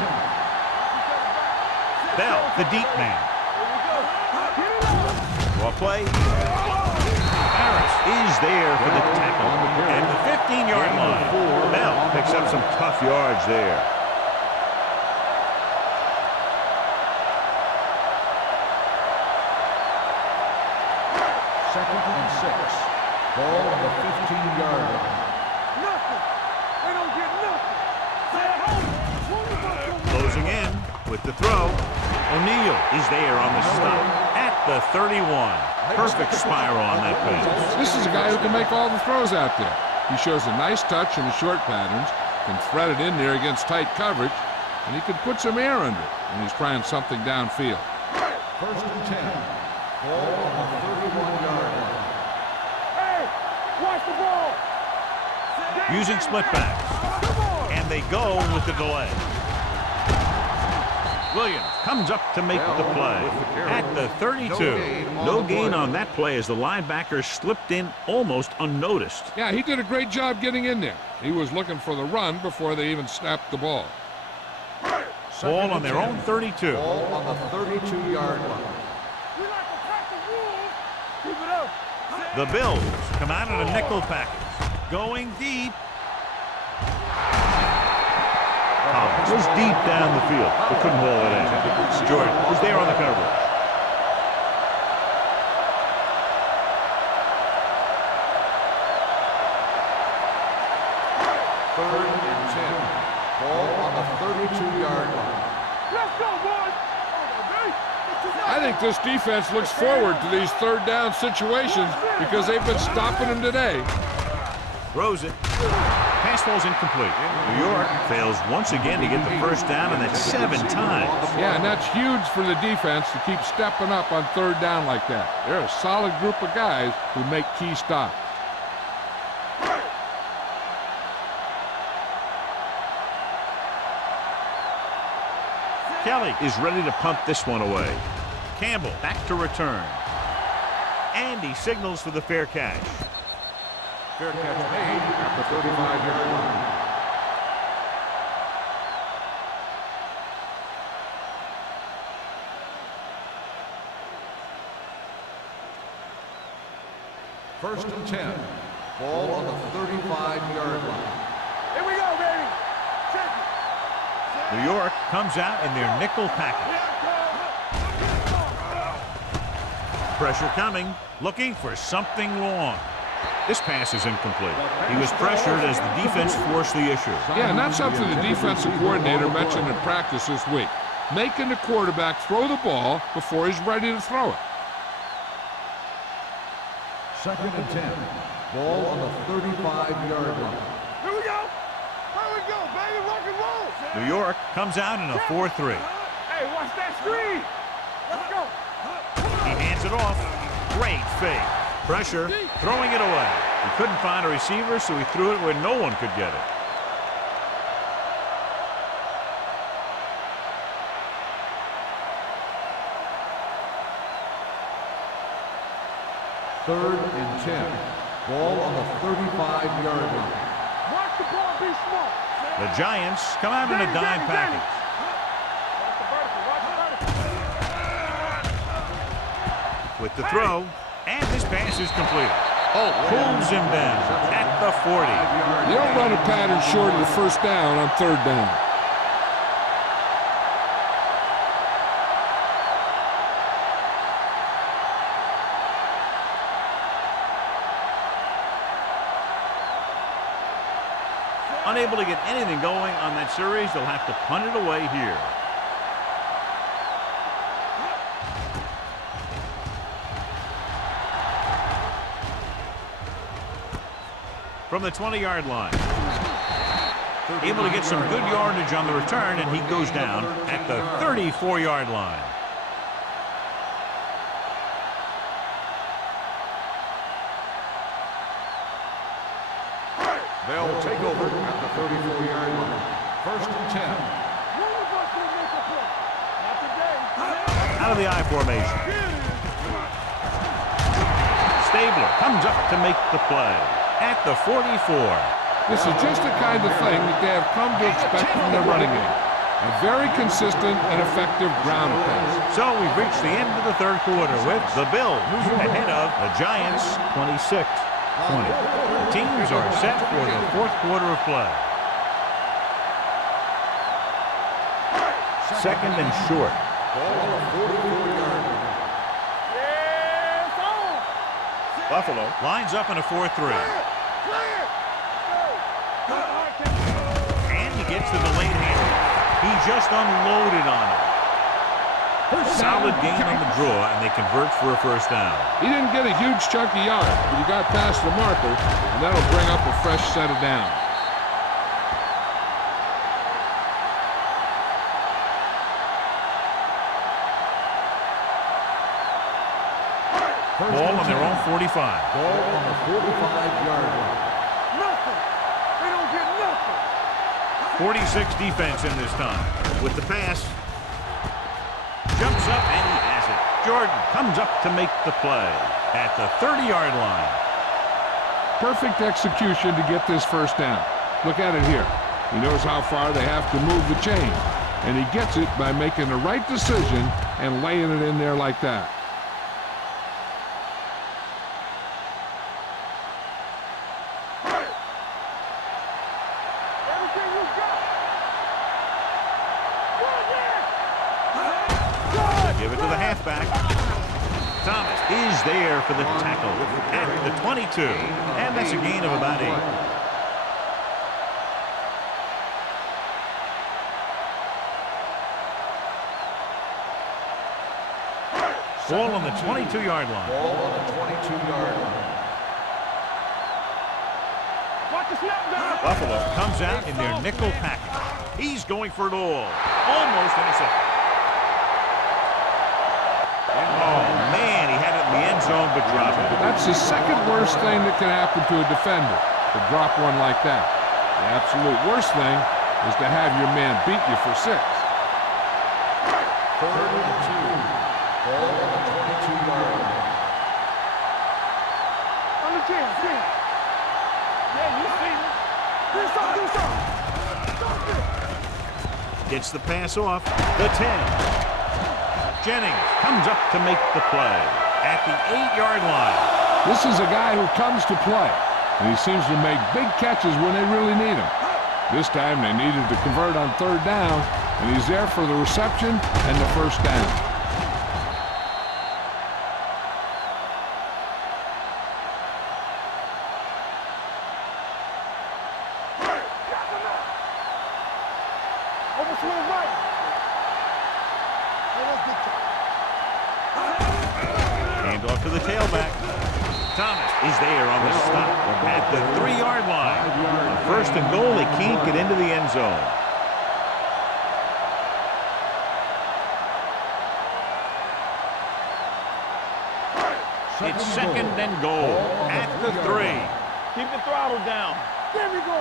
Bell, the deep man. Well play. Harris is there for the tackle at the 15-yard line. Bell picks up some tough yards there. Second and 6. Ball on the 15-yard line. Nothing. They don't get nothing. Closing in with the throw. O'Neal is there on the stop at the 31. Perfect spiral on that pass. This is a guy who can make all the throws out there. He shows a nice touch in the short patterns, can thread it in there against tight coverage, and he can put some air under it when he's trying something downfield. First and 10. Ball on the 31-yard line. Hey, watch the ball. Using split backs. And they go with the delay. Williams comes up to make the play at the 32. No gain on that play as the linebacker slipped in almost unnoticed. Yeah, he did a great job getting in there. He was looking for the run before they even snapped the ball. Ball on their own 32. Ball on the 32-yard line. We like to crack the rules. Keep it up. The Bills come out in a nickel package. Going deep. Was deep down the field, but couldn't haul it in. Jordan was there on the coverage. Third and 10. Ball on the 32-yard line. Let's go, boys. I think this defense looks forward to these third down situations because they've been stopping them today. Throws it. Pass falls incomplete. New York fails once again to get the first down, and that's 7 times. Yeah, and that's huge for the defense to keep stepping up on third down like that. They're a solid group of guys who make key stops. Kelly is ready to punt this one away. Campbell back to return. And he signals for the fair catch. Fair catch made at the 35-yard line. First and 10. Ball on the 35-yard line. Here we go, baby. Check it. New York comes out in their nickel package. Pressure coming, looking for something long. This pass is incomplete. He was pressured as the defense forced the issue. Yeah, and that's something the defensive coordinator mentioned in practice this week. Making the quarterback throw the ball before he's ready to throw it. Second and 10. Ball on the 35-yard line. Here we go. Here we go, baby. Rock and roll. New York comes out in a 4-3. Hey, watch that screen. Let's go. He hands it off. Great fake. Pressure, throwing it away. He couldn't find a receiver, so he threw it where no one could get it. Third and 10. Ball on the 35-yard line. Watch the ball be smart. The Giants come out in a dime package. Watch the vertical. Watch the vertical. With the throw, and his pass is completed. Pulls him down at the 40. You don't run a pattern short of the first down on third down. Unable to get anything going on that series, they'll have to punt it away here. From the 20-yard line. Able to get some good yardage on the return, and he goes down at the 34-yard line. They'll take over at the 34-yard line. First and 10. Out of the I formation. Stabler comes up to make the play at the 44. This is just the kind of thing that they have come to expect from their running game. A very consistent and effective ground pass. So we've reached the end of the third quarter with the Bills ahead of the Giants 26-20. Teams are set for the fourth quarter of play. Second and short. Ball on the 44-yard line. Buffalo lines up in a 4-3. And he gets the delayed handoff. He just unloaded on it. Solid gain on the draw, and they convert for a first down. He didn't get a huge chunk of yards, but he got past the marker, and that'll bring up a fresh set of downs. Ball on their own 45. Ball on the 45-yard line. Nothing. They don't get nothing. 46 defense in this time. With the pass. Jumps up and he has it. Jordan comes up to make the play at the 30-yard line. Perfect execution to get this first down. Look at it here. He knows how far they have to move the chain, and he gets it by making the right decision and laying it in there like that. Everything you got. Give it to the halfback. Thomas is there for the tackle at the 22. And that's a gain of about 8. Ball on the 22-yard line. Ball on the 22-yard line. Watch the snap down. Buffalo comes out in their nickel package. He's going for it all. Almost intercepted. Oh, man, he had it in the end zone, but dropped it. That's the second worst thing that can happen to a defender, to drop one like that. The absolute worst thing is to have your man beat you for 6. Third and 2. Ball on the 22-yard line. On the 10. Yeah, you see me. Do something. Gets the pass off. The 10. Jennings comes up to make the play at the 8-yard line. This is a guy who comes to play, and he seems to make big catches when they really need him. This time they needed to convert on third down, and he's there for the reception and the first down. Overswing right. Hand off to the tailback. Thomas is there on the stop at the 3-yard line. On first and goal, they can't get into the end zone. It's second and goal at the 3. Keep the throttle down. There we go.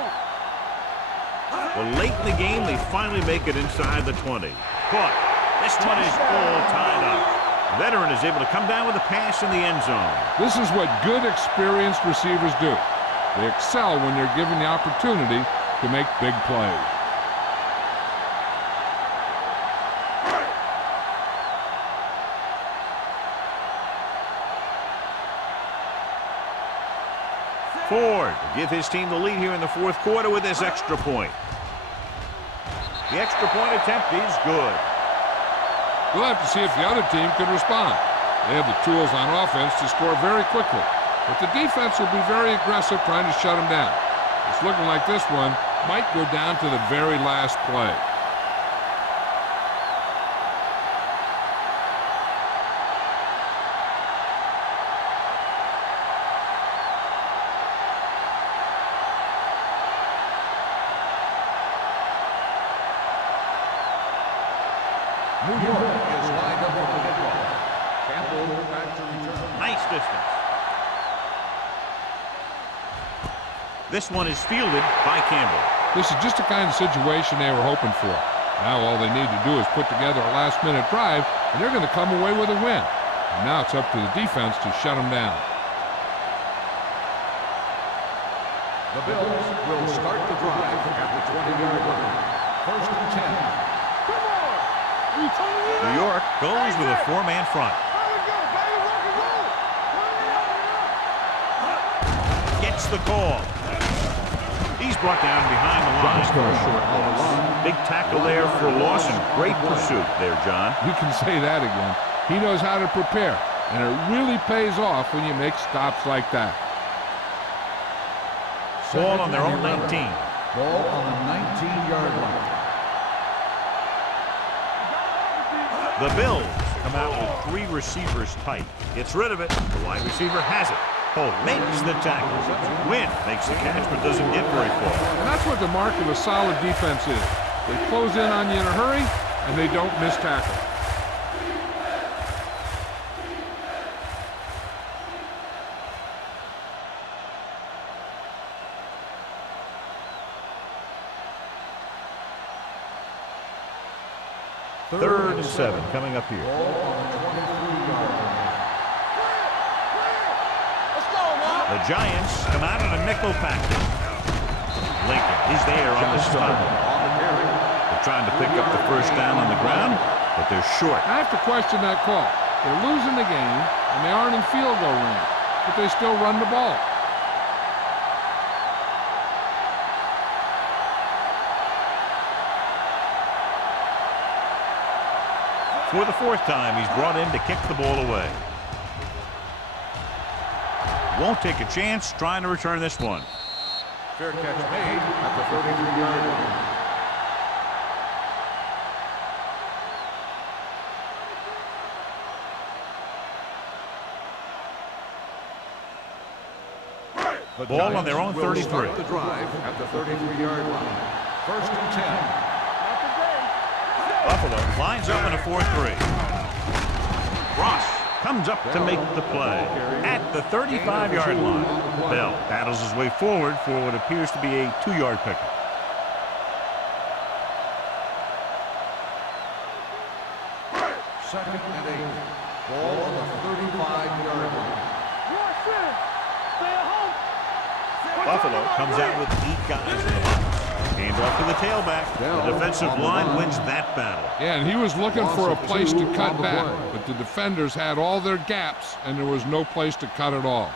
Well, late in the game, they finally make it inside the 20. Caught. This one is all tied up. The veteran is able to come down with a pass in the end zone. This is what good, experienced receivers do. They excel when they're given the opportunity to make big plays. Ford to give his team the lead here in the fourth quarter with this extra point. The extra point attempt is good. We'll have to see if the other team can respond. They have the tools on offense to score very quickly, but the defense will be very aggressive trying to shut them down. It's looking like this one might go down to the very last play. New York is lined up for the kickoff. Campbell back to return. Nice distance. This one is fielded by Campbell. This is just the kind of situation they were hoping for. Now all they need to do is put together a last-minute drive, and they're going to come away with a win. And now it's up to the defense to shut them down. The Bills will start the drive at the 20-yard line. First and 10. New York goes with a 4-man front. Gets the call. He's brought down behind the line. Big tackle there for Lawson. Great pursuit there, John. You can say that again. He knows how to prepare, and it really pays off when you make stops like that. Ball on their own 19. Ball on the 19-yard line. The Bills come out with 3 receivers tight. Gets rid of it. The wide receiver has it. Holt makes the tackle. Wynn makes the catch but doesn't get very far. And that's what the mark of a solid defense is. They close in on you in a hurry, and they don't miss tackle. Third and 7 coming up here. The Giants come out in a nickel package. Lincoln, he's there on the stop. They're trying to pick up the first down on the ground, but they're short. I have to question that call. They're losing the game, and they aren't in field goal range, but they still run the ball. For the 4th time, he's brought in to kick the ball away. Won't take a chance trying to return this one. Fair catch made at the 33-yard line. The ball on their own 33. Start the drive at the 33-yard line. First and 10. Buffalo lines up in a 4-3. Ross comes up to make the play at the 35-yard line. Bell battles his way forward for what appears to be a 2-yard pickup. Second and 8. Ball on the 35-yard line. Buffalo comes out with 8 guys in the box. Hand off to the tailback. The defensive line wins that battle. Yeah, and he was looking for a place to cut back, but the defenders had all their gaps, and there was no place to cut at all.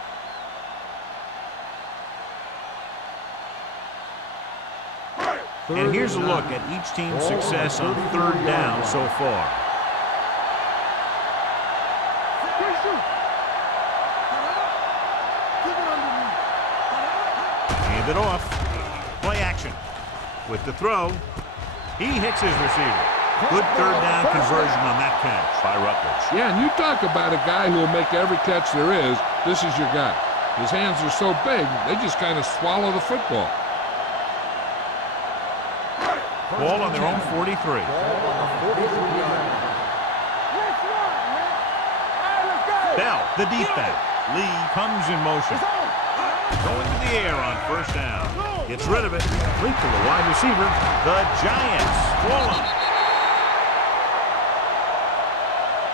And here's a look at each team's success on 3rd down so far. Hand it off. Play action. With the throw, he hits his receiver. Good 3rd down conversion on that catch by Rutledge. Yeah, and you talk about a guy who will make every catch there is. This is your guy. His hands are so big, they just kind of swallow the football. Ball on their own 43. Bell, the deep back. Lee comes in motion. Going to the air on first down. Gets rid of it. Complete to the wide receiver. The Giants roll him.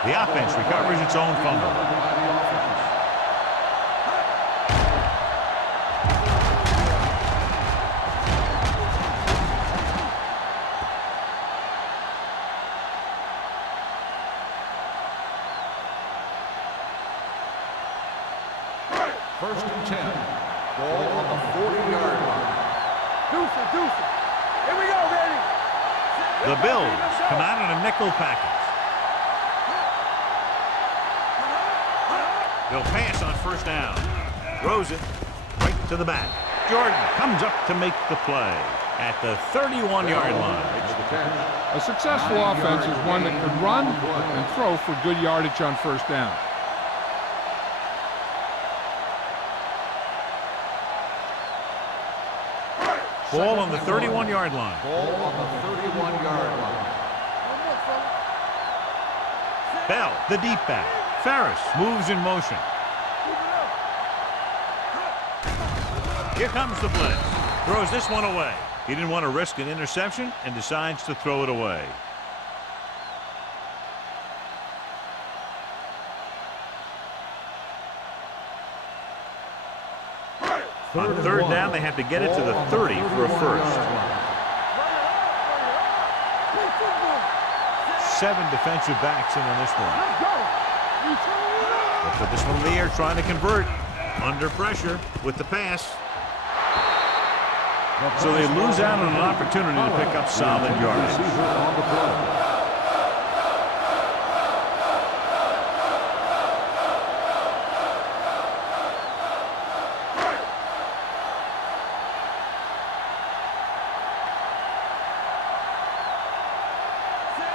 The offense recovers its own fumble. First and 10. Ball on the 40-yard line. Deuce. Here we go, baby. The Bills come out in a nickel package. They'll pass on first down. Throws it right to the back. Jordan comes up to make the play at the 31-yard line. A successful offense is one that can run and throw for good yardage on first down. Ball on the 31-yard line. Ball on the 31-yard line. Bell, the deep back. Ferris moves in motion. Here comes the blitz. Throws this one away. He didn't want to risk an interception and decides to throw it away. On third down, they have to get it to the 30 for a first. 7 defensive backs in on this one. They'll put this one in the air, trying to convert. Under pressure with the pass. So they lose out on an opportunity to pick up solid yardage.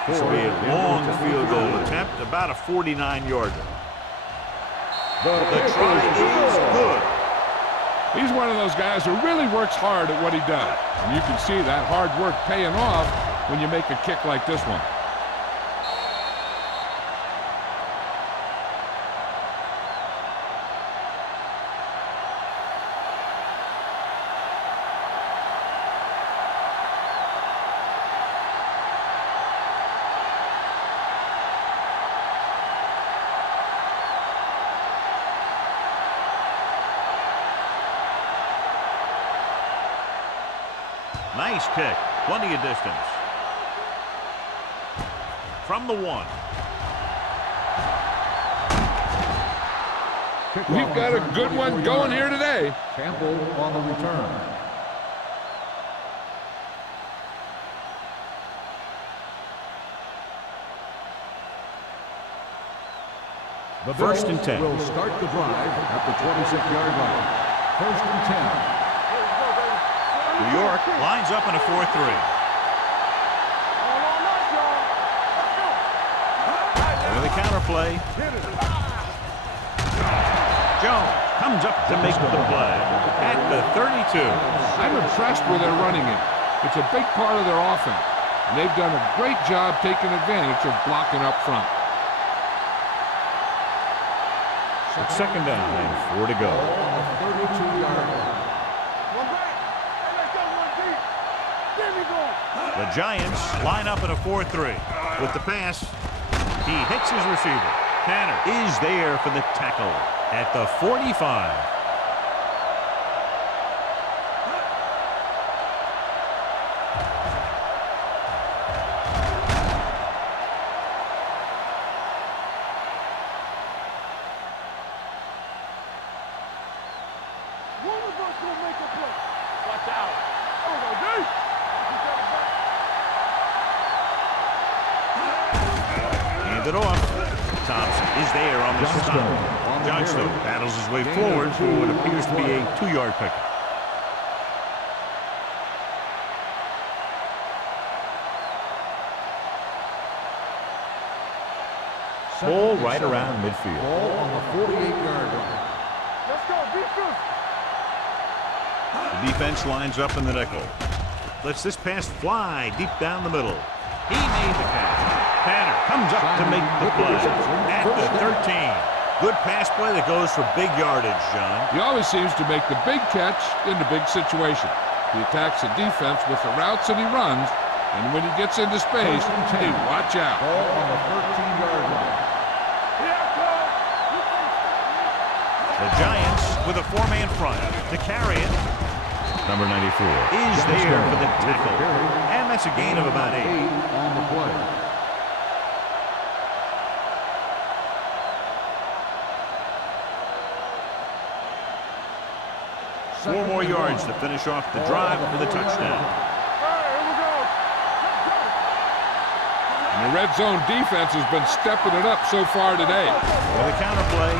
This will be a long field goal attempt, about a 49-yarder. The try is good. He's one of those guys who really works hard at what he does. And you can see that hard work paying off when you make a kick like this one. Nice kick. Plenty of distance. From the 1. We've got a good one going here today. Campbell on the return. The First and 10. Will start the drive at the 26-yard line. First and 10. New York lines up in a 4-3. With a counter play. Jones comes up to make the play at the 32. I'm impressed with their running it. It's a big part of their offense. And they've done a great job taking advantage of blocking up front. It's second down and 4 to go. 32-yard line. The Giants line up in a 4-3. With the pass, he hits his receiver. Tanner is there for the tackle at the 45. One of us will make a play. Watch out. Oh, Hand it off. Thompson is there on the stop. Johnstone battles his way forward for what appears to be a 2-yard pickup. Ball right around midfield. Ball on the 48-yard line. let's go. Defense. The defense lines up in the nickel. Lets this pass fly deep down the middle. He made the catch. Tanner comes up to make the play at the 13. Good pass play that goes for big yardage, John. He always seems to make the big catch in the big situation. He attacks the defense with the routes that he runs, and when he gets into space, hey, watch out. Ball on the 13-yard line. The Giants with a 4-man front to carry it. Number 94 is there for the tackle, and that's a gain of about 8. 8 on the play. Four more yards to finish off the drive for the touchdown. And the red zone defense has been stepping it up so far today. With a counter play.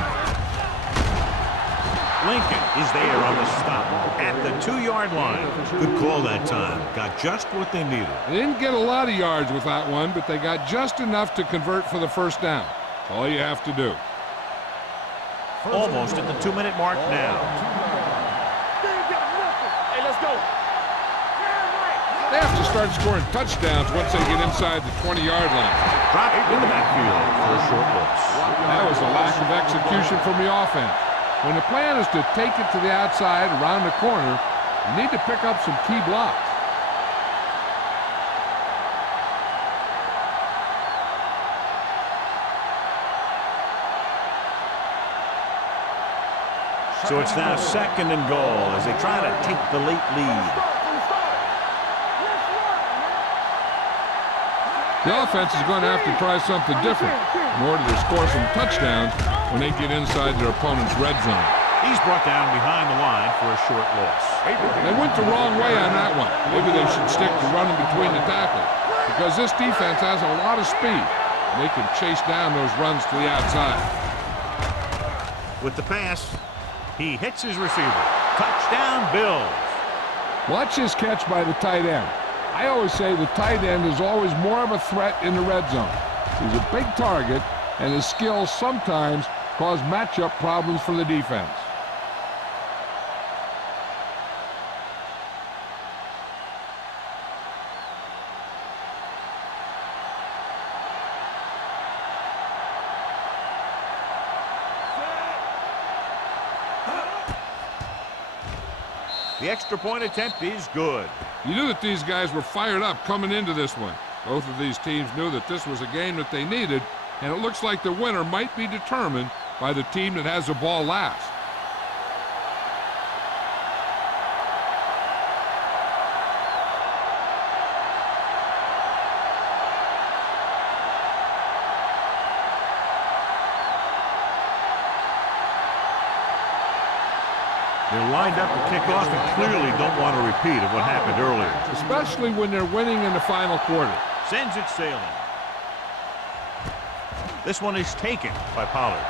Lincoln is there on the stop at the 2-yard line. Good call that time. Got just what they needed. They didn't get a lot of yards with that one, but they got just enough to convert for the first down. That's all you have to do. Almost at the 2-minute mark now. Hey, let's go. They have to start scoring touchdowns once they get inside the 20-yard line. Drop it in the backfield for a short loss. That was a lack of execution from the offense. When the plan is to take it to the outside, around the corner, you need to pick up some key blocks. So it's now 2nd and goal as they try to take the late lead. The offense is going to have to try something different in order to score some touchdowns when they get inside their opponent's red zone. He's brought down behind the line for a short loss. They went the wrong way on that one. Maybe they should stick to running between the tackles, because this defense has a lot of speed, and they can chase down those runs to the outside. With the pass, he hits his receiver. Touchdown, Bills. Watch this catch by the tight end. I always say the tight end is always more of a threat in the red zone. He's a big target, and his skills sometimes cause matchup problems for the defense. The extra point attempt is good. You knew that these guys were fired up coming into this one. Both of these teams knew that this was a game that they needed, and it looks like the winner might be determined by the team that has the ball last. They're lined up to kick off and clearly don't want a repeat of what happened earlier. Especially when they're winning in the final quarter. Sends it sailing. This one is taken by Pollard.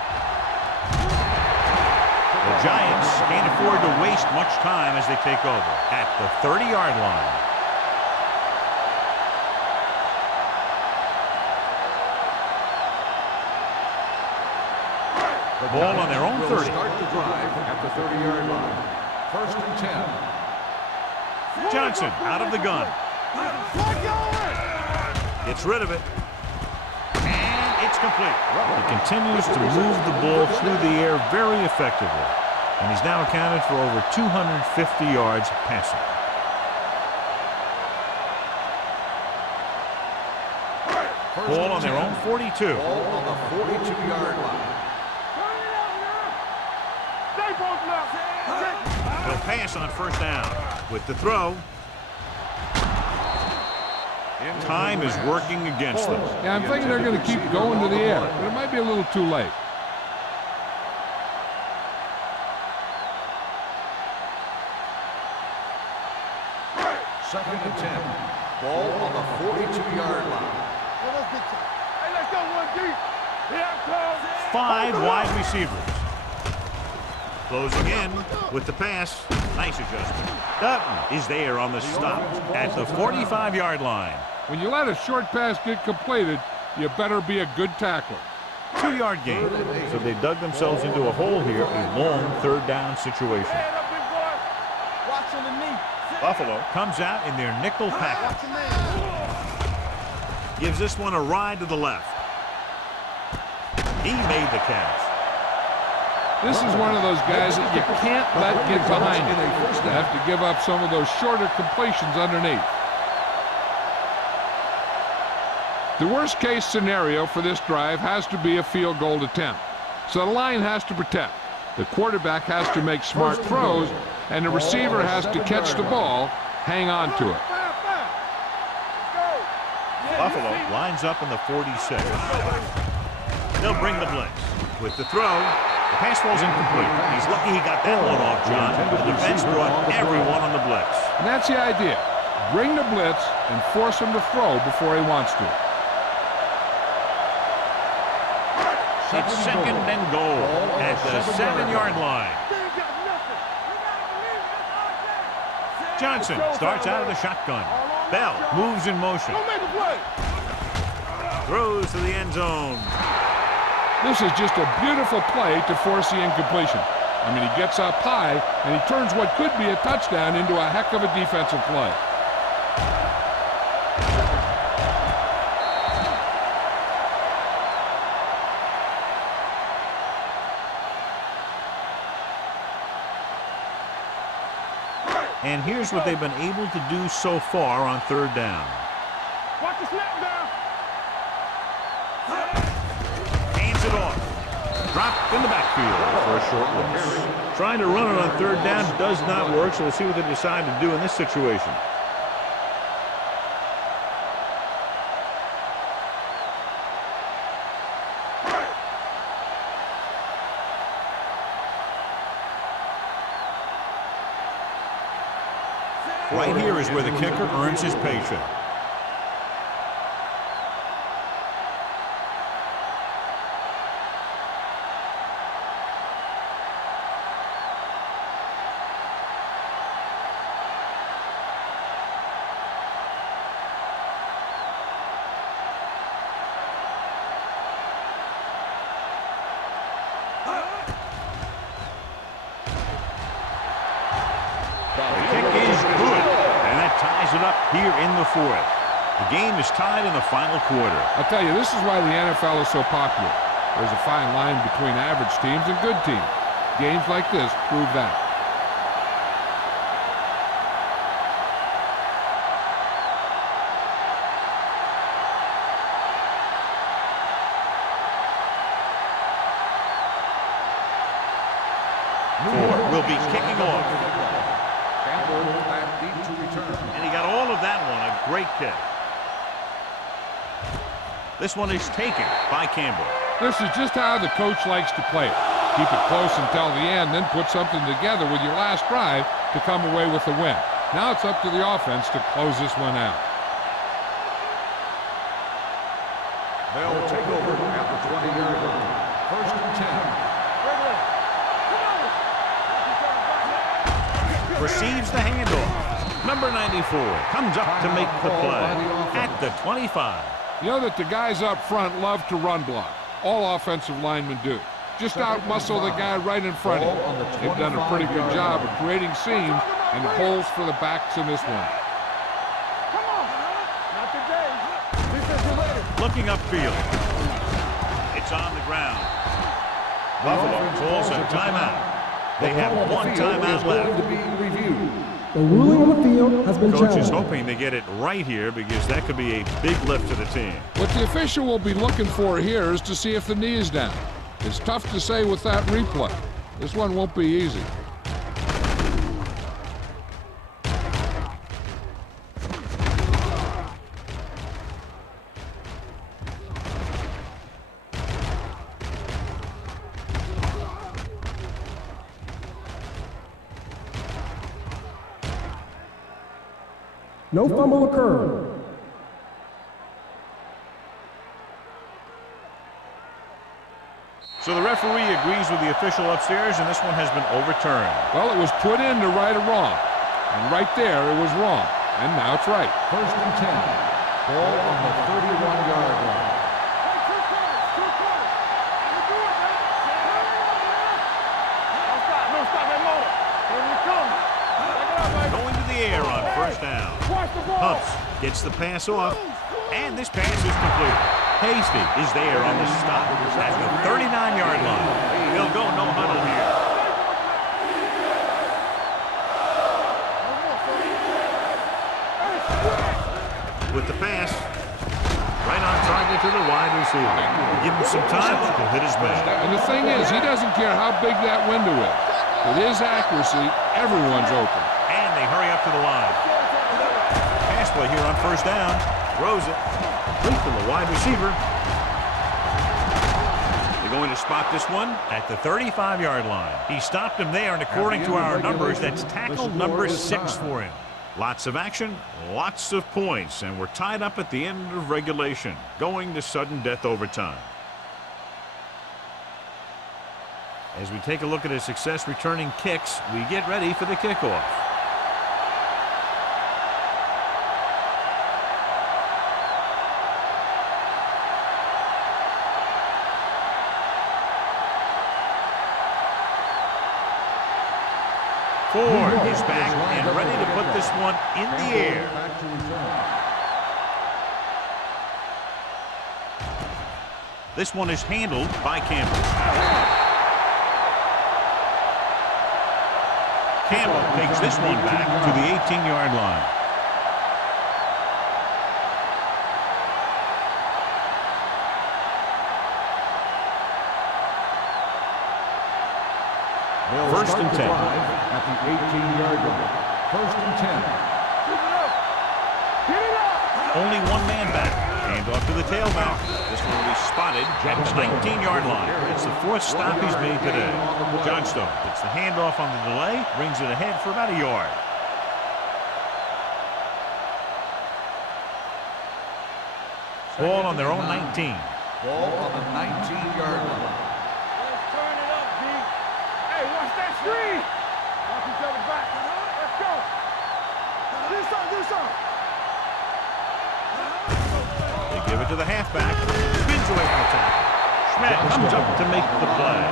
The Giants can't afford to waste much time as they take over at the 30-yard line. The ball on their own 30. Start the drive at the 30-yard line. 1st and 10. Johnson out of the gun. Gets rid of it. And it's complete. He continues to move the ball through the air very effectively. And he's now accounted for over 250 yards passing. Ball on their own 42. Ball on the 42-yard line. They'll pass on 1st down. With the throw. Time is working against them. Yeah, I'm thinking they're going to keep going to the air, but it might be a little too late. Second and 10. Ball on the 42-yard line. Hey, let's go 1 deep. Here comes. 5 wide receivers. Closing in with the pass. Nice adjustment. Dutton is there on the stop at the 45-yard line. When you let a short pass get completed, you better be a good tackler. 2-yard gain. So they dug themselves into a hole here, a long 3rd down situation. Head up, big boy. Watch on the knee. Buffalo comes out in their nickel package. Gives this one a ride to the left. He made the catch. This is one of those guys that you can't let get behind you. You have to give up some of those shorter completions underneath. The worst case scenario for this drive has to be a field goal attempt. So the line has to protect. The quarterback has to make smart throws, and the receiver has to catch the ball, hang on to it. Buffalo lines up in the 46. They'll bring the blitz. With the throw, the pass falls incomplete. He's lucky he got that one off, John. The defense brought everyone on the blitz. And that's the idea. Bring the blitz and force him to throw before he wants to. It's second and goal at the 7-yard line. Johnson starts out of the shotgun. Bell moves in motion. Throws to the end zone. This is just a beautiful play to force the incompletion. I mean, he gets up high, and he turns what could be a touchdown into a heck of a defensive play. And here's what they've been able to do so far on third down. Watch the snap down. Hands it off. Dropped in the backfield for a short loss. Trying to run it on third down does not work, so we'll see what they decide to do in this situation. Right here is where the kicker earns his patience. The kick is good, and that ties it up here in the fourth. The game is tied in the final quarter. I'll tell you, this is why the NFL is so popular. There's a fine line between average teams and good teams. Games like this prove that. Ford will be kicking off. Back deep to return. And he got all of that one. A great kick. This one is taken by Campbell. This is just how the coach likes to play it. Keep it close until the end, then put something together with your last drive to come away with the win. Now it's up to the offense to close this one out. They'll take over at the 20-yard line. First and 10. Receives the handoff. Number 94 comes up to make the play at the 25. You know that the guys up front love to run block. All offensive linemen do. Just out-muscle the guy right in front of you. They've done a pretty good job of creating seams and holes for the backs in this one. Come on. Not today. Defensive ready. Looking upfield. It's on the ground. Buffalo calls a timeout. They have one timeout left. To be reviewed. The ruling on the field has been Coach is challenged. hoping they get it right here because that could be a big lift to the team. What the official will be looking for here is to see if the knee is down. It's tough to say with that replay. This one won't be easy. No fumble occurred. So the referee agrees with the official upstairs, and this one has been overturned. Well, it was put in to right a wrong. And right there, it was wrong. And now it's right. First and 10. Ball on the 31-yard line. Don't stop that motor. Here we come. Going to the air on first down. Watch the ball. Humps gets the pass off, and this pass is complete. Hasty is there on the stop at the 39-yard line. They'll go no huddle here. With the pass, right on target to the wide receiver. Give him some time to hit his man. And the thing is, he doesn't care how big that window is. With his accuracy, everyone's open. And they hurry up to the line. Pass play here on first down. Throws it. Complete to the wide receiver. They're going to spot this one at the 35-yard line. He stopped him there, and according to our numbers, that's tackle number 6 for him. Lots of action, lots of points, and we're tied up at the end of regulation, going to sudden death overtime. As we take a look at his success returning kicks, we get ready for the kickoff. Ford is back and ready to put this one in the air. This one is handled by Campbell. Campbell takes this one back to the 18-yard line. First and 10. At the 18-yard line. First and 10. Only one man back. Hand off to the tailback. This one will be spotted at the 19-yard line. It's the 4th stop he's made today. Johnstone gets the handoff on the delay, brings it ahead for about a yard. Ball on their own 19. Ball on the 19-yard line. Let's turn it up, D. Hey, watch that screen. Watch each other back. Let's go. Do something. They give it to the halfback. Spins away from the tackle. Schmidt comes up to make the play.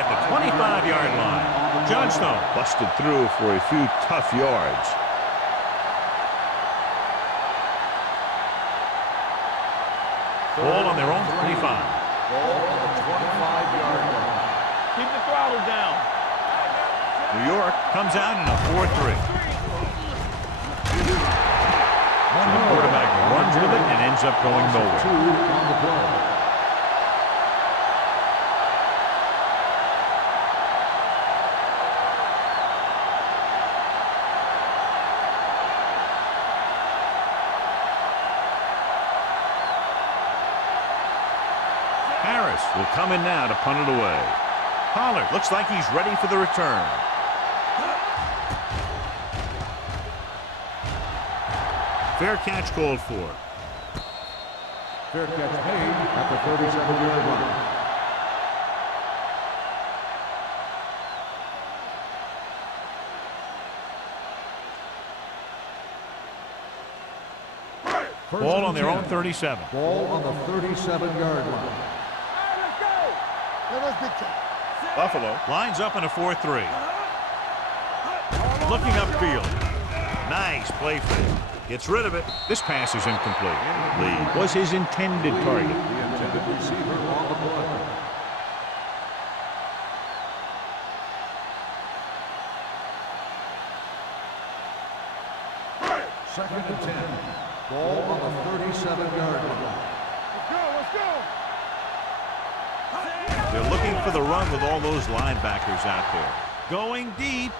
At the 25-yard line, Johnstone busted through for a few tough yards. Ball on their own 25. Ball on the 25-yard line. Keep the throttle down. New York comes out in a 4-3. The quarterback runs with it and ends up going nowhere. 2 on the play. Harris will come in now to punt it away. Pollard looks like he's ready for the return. Fair catch called for. Fair catch made at the 37-yard line. Ball on their own 37. Ball on the 37-yard line. Let's go. Let's big time. Buffalo lines up in a 4-3. Looking upfield. Nice play fake. Gets rid of it. This pass is incomplete. Lee was his intended target. The intended receiver on the play. Second and 10. Ball on the 37-yard line. Let's go. They're looking for the run with all those linebackers out there. Going deep.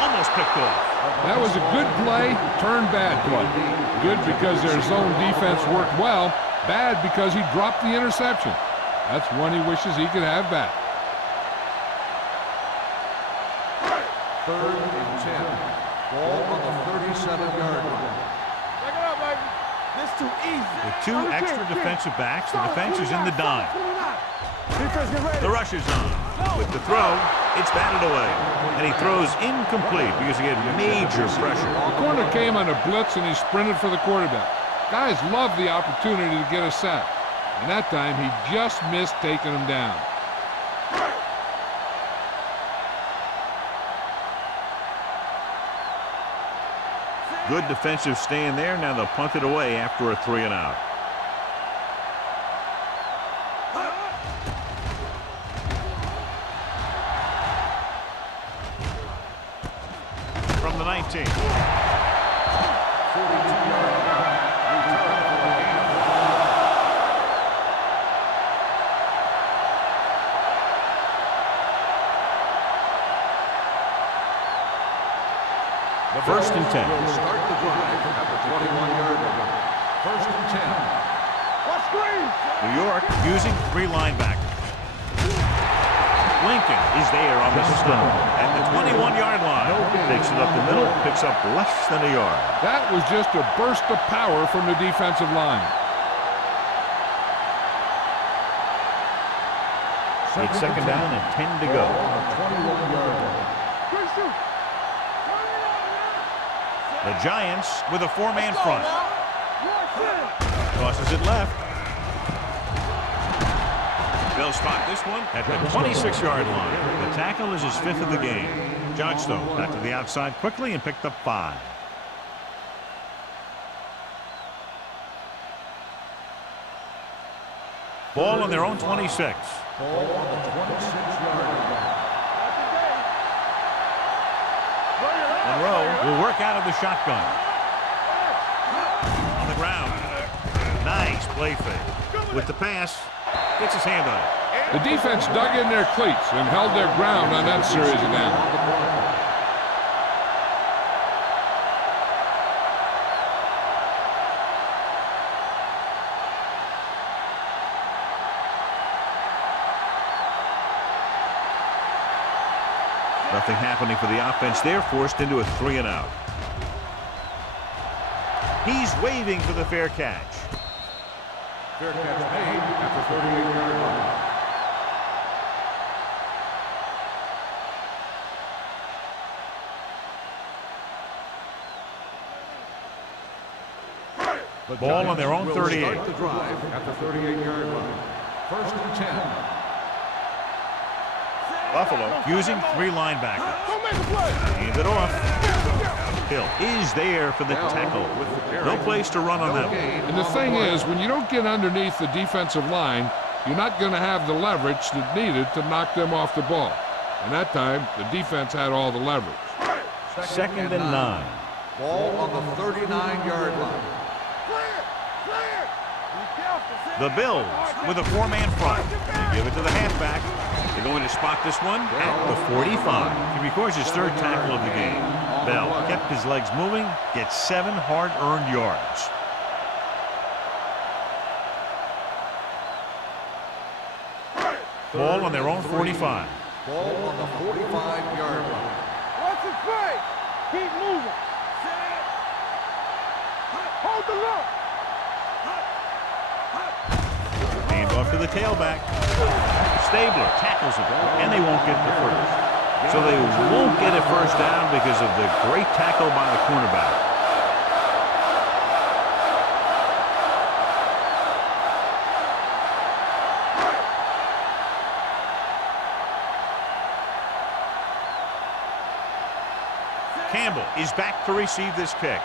Almost picked off. That was a good play, turned bad play. Good because their zone defense worked well. Bad because he dropped the interception. That's one he wishes he could have back. Third and 10. Ball on the 37-yard line. Take it up, baby. This too easy. With 2 extra defensive backs, the defense is in the dime. Defense, get ready. The rush is on. With the throw, it's batted away. And he throws incomplete because he had major pressure. The corner came on a blitz and he sprinted for the quarterback. Guys love the opportunity to get a sack. And that time he just missed taking him down. Good defensive stand there. Now they'll punt it away after a 3-and-out. 17. 42-yard line. Return for a gain of 1. First and 10. Will start the drive at the 21-yard line. First and 10. New York using 3 linebackers. Lincoln is there on the stop at the 21-yard line. Takes it up the middle, picks up less than a yard. That was just a burst of power from the defensive line. It's second down and 10 to go. On the 21-yard line. The Giants with a 4-man front. Tosses it left. They'll spot this one at the 26-yard line. The tackle is his 5th of the game. Johnstone got to the outside quickly and picked up 5. Ball on their own 26. Ball on the 26-yard line. Monroe will work out of the shotgun. On the ground. Nice play fake. With the pass, gets his hand on it. The defense dug in their cleats and held their ground on that series of downs. Nothing happening for the offense. They're forced into a 3-and-out. He's waving for the fair catch. Fair catch made at the 38-yard line. The Ball on their own Giants will 38. Start the drive at the 38-yard line. First and 10. Buffalo using 3 linebackers. Hand it off. Hill is there for the tackle. No place to run on that one. And the thing is, when you don't get underneath the defensive line, you're not going to have the leverage that's needed to knock them off the ball. And that time, the defense had all the leverage. Second and 9. Ball on the 39-yard line. The Bills with a 4-man front. They give it to the halfback. They're going to spot this one at the 45. He records his 3rd tackle of the game. Bell kept his legs moving, gets 7 hard-earned yards. Ball on their own 45. Ball on the 45-yard line. Watch it play. Keep moving. Hold the look. Hand off to the tailback. Stabler tackles it, and they won't get the first. So they won't get a first down because of the great tackle by the cornerback. Campbell is back to receive this kick.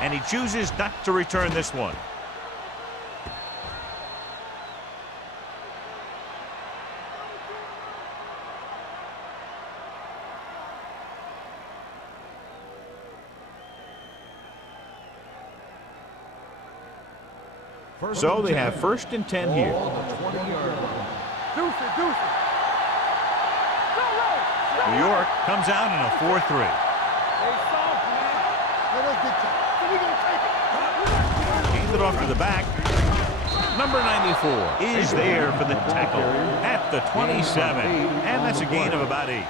And he chooses not to return this one. So they have first and 10 here. Ball on the 20-yard line. Deuce it, deuce it. New York comes out in a 4-3. Hey, soft, man. Hey, that's big time. So we gonna take it. Hands it off to the back. Number 94 is there for the tackle at the 27. And that's a gain of about 8.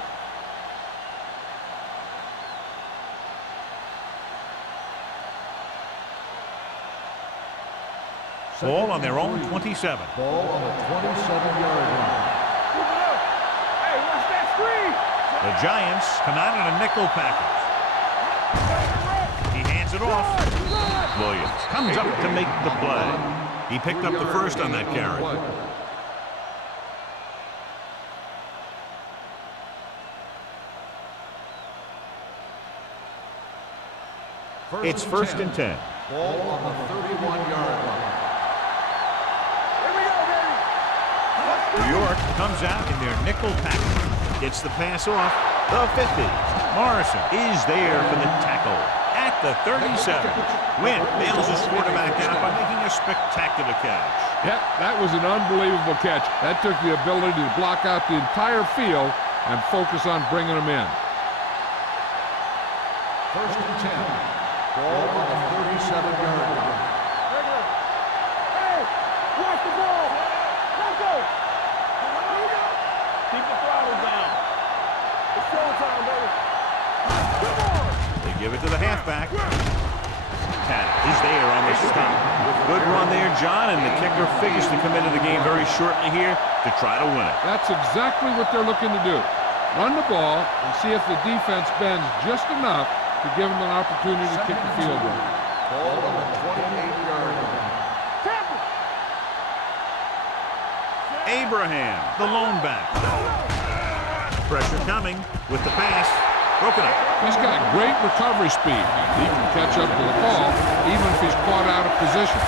Ball on their own 27. Ball on the 27-yard line. Hey, watch that screen. The Giants come out in a nickel package. He hands it off. Williams comes up to make the play. He picked up the first on that carry. It's first and 10. Ball on the 31-yard line. Here we go, baby. Let's New York comes out in their nickel package. Gets the pass off the 50. Morrison is there for the tackle at the 37. Wynn bails his quarterback out by making a spectacular catch. Yep, that was an unbelievable catch. That took the ability to block out the entire field and focus on bringing them in. First and 10. Ball on the 37-yard line. Hey, watch the ball. Let's go. Keep the throttle down. It's showtime, baby. Come on. They give it to the halfback. Tanner is there on the stop. Good run there, John, and the kicker figures to come into the game very shortly here to try to win it. That's exactly what they're looking to do. Run the ball and see if the defense bends just enough to give them an opportunity to kick the field goal. Ball on the 28-yard line. Abraham, the lone back. Pressure coming with the pass. Broken up. He's got great recovery speed. He can catch up to the ball even if he's caught out of position.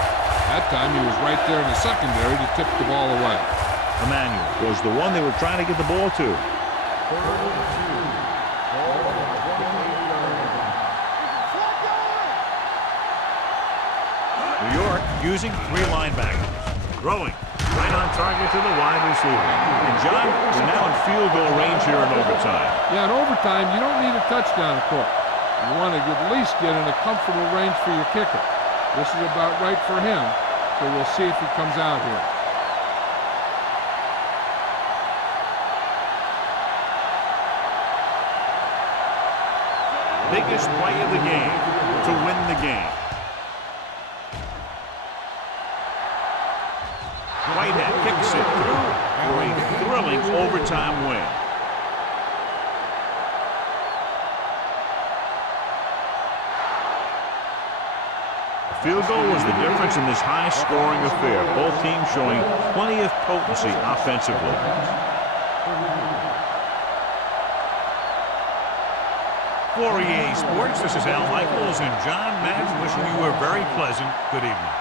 That time he was right there in the secondary to tip the ball away. Emmanuel was the one they were trying to get the ball to. Third and 2. Ball on the 28-yard line. New York using 3 linebackers. Throwing right on target to the wide receiver. And John, we're now in field goal range here in overtime. Yeah, in overtime, you don't need a touchdown, of course. You want to at least get in a comfortable range for your kicker. This is about right for him, so we'll see if he comes out here. Biggest play of the game to win the game. Whitehead kicks it through for a thrilling overtime win. A field goal was the difference in this high-scoring affair. Both teams showing plenty of potency offensively. For EA Sports, this is Al Michaels and John Madden wishing you a very pleasant good evening.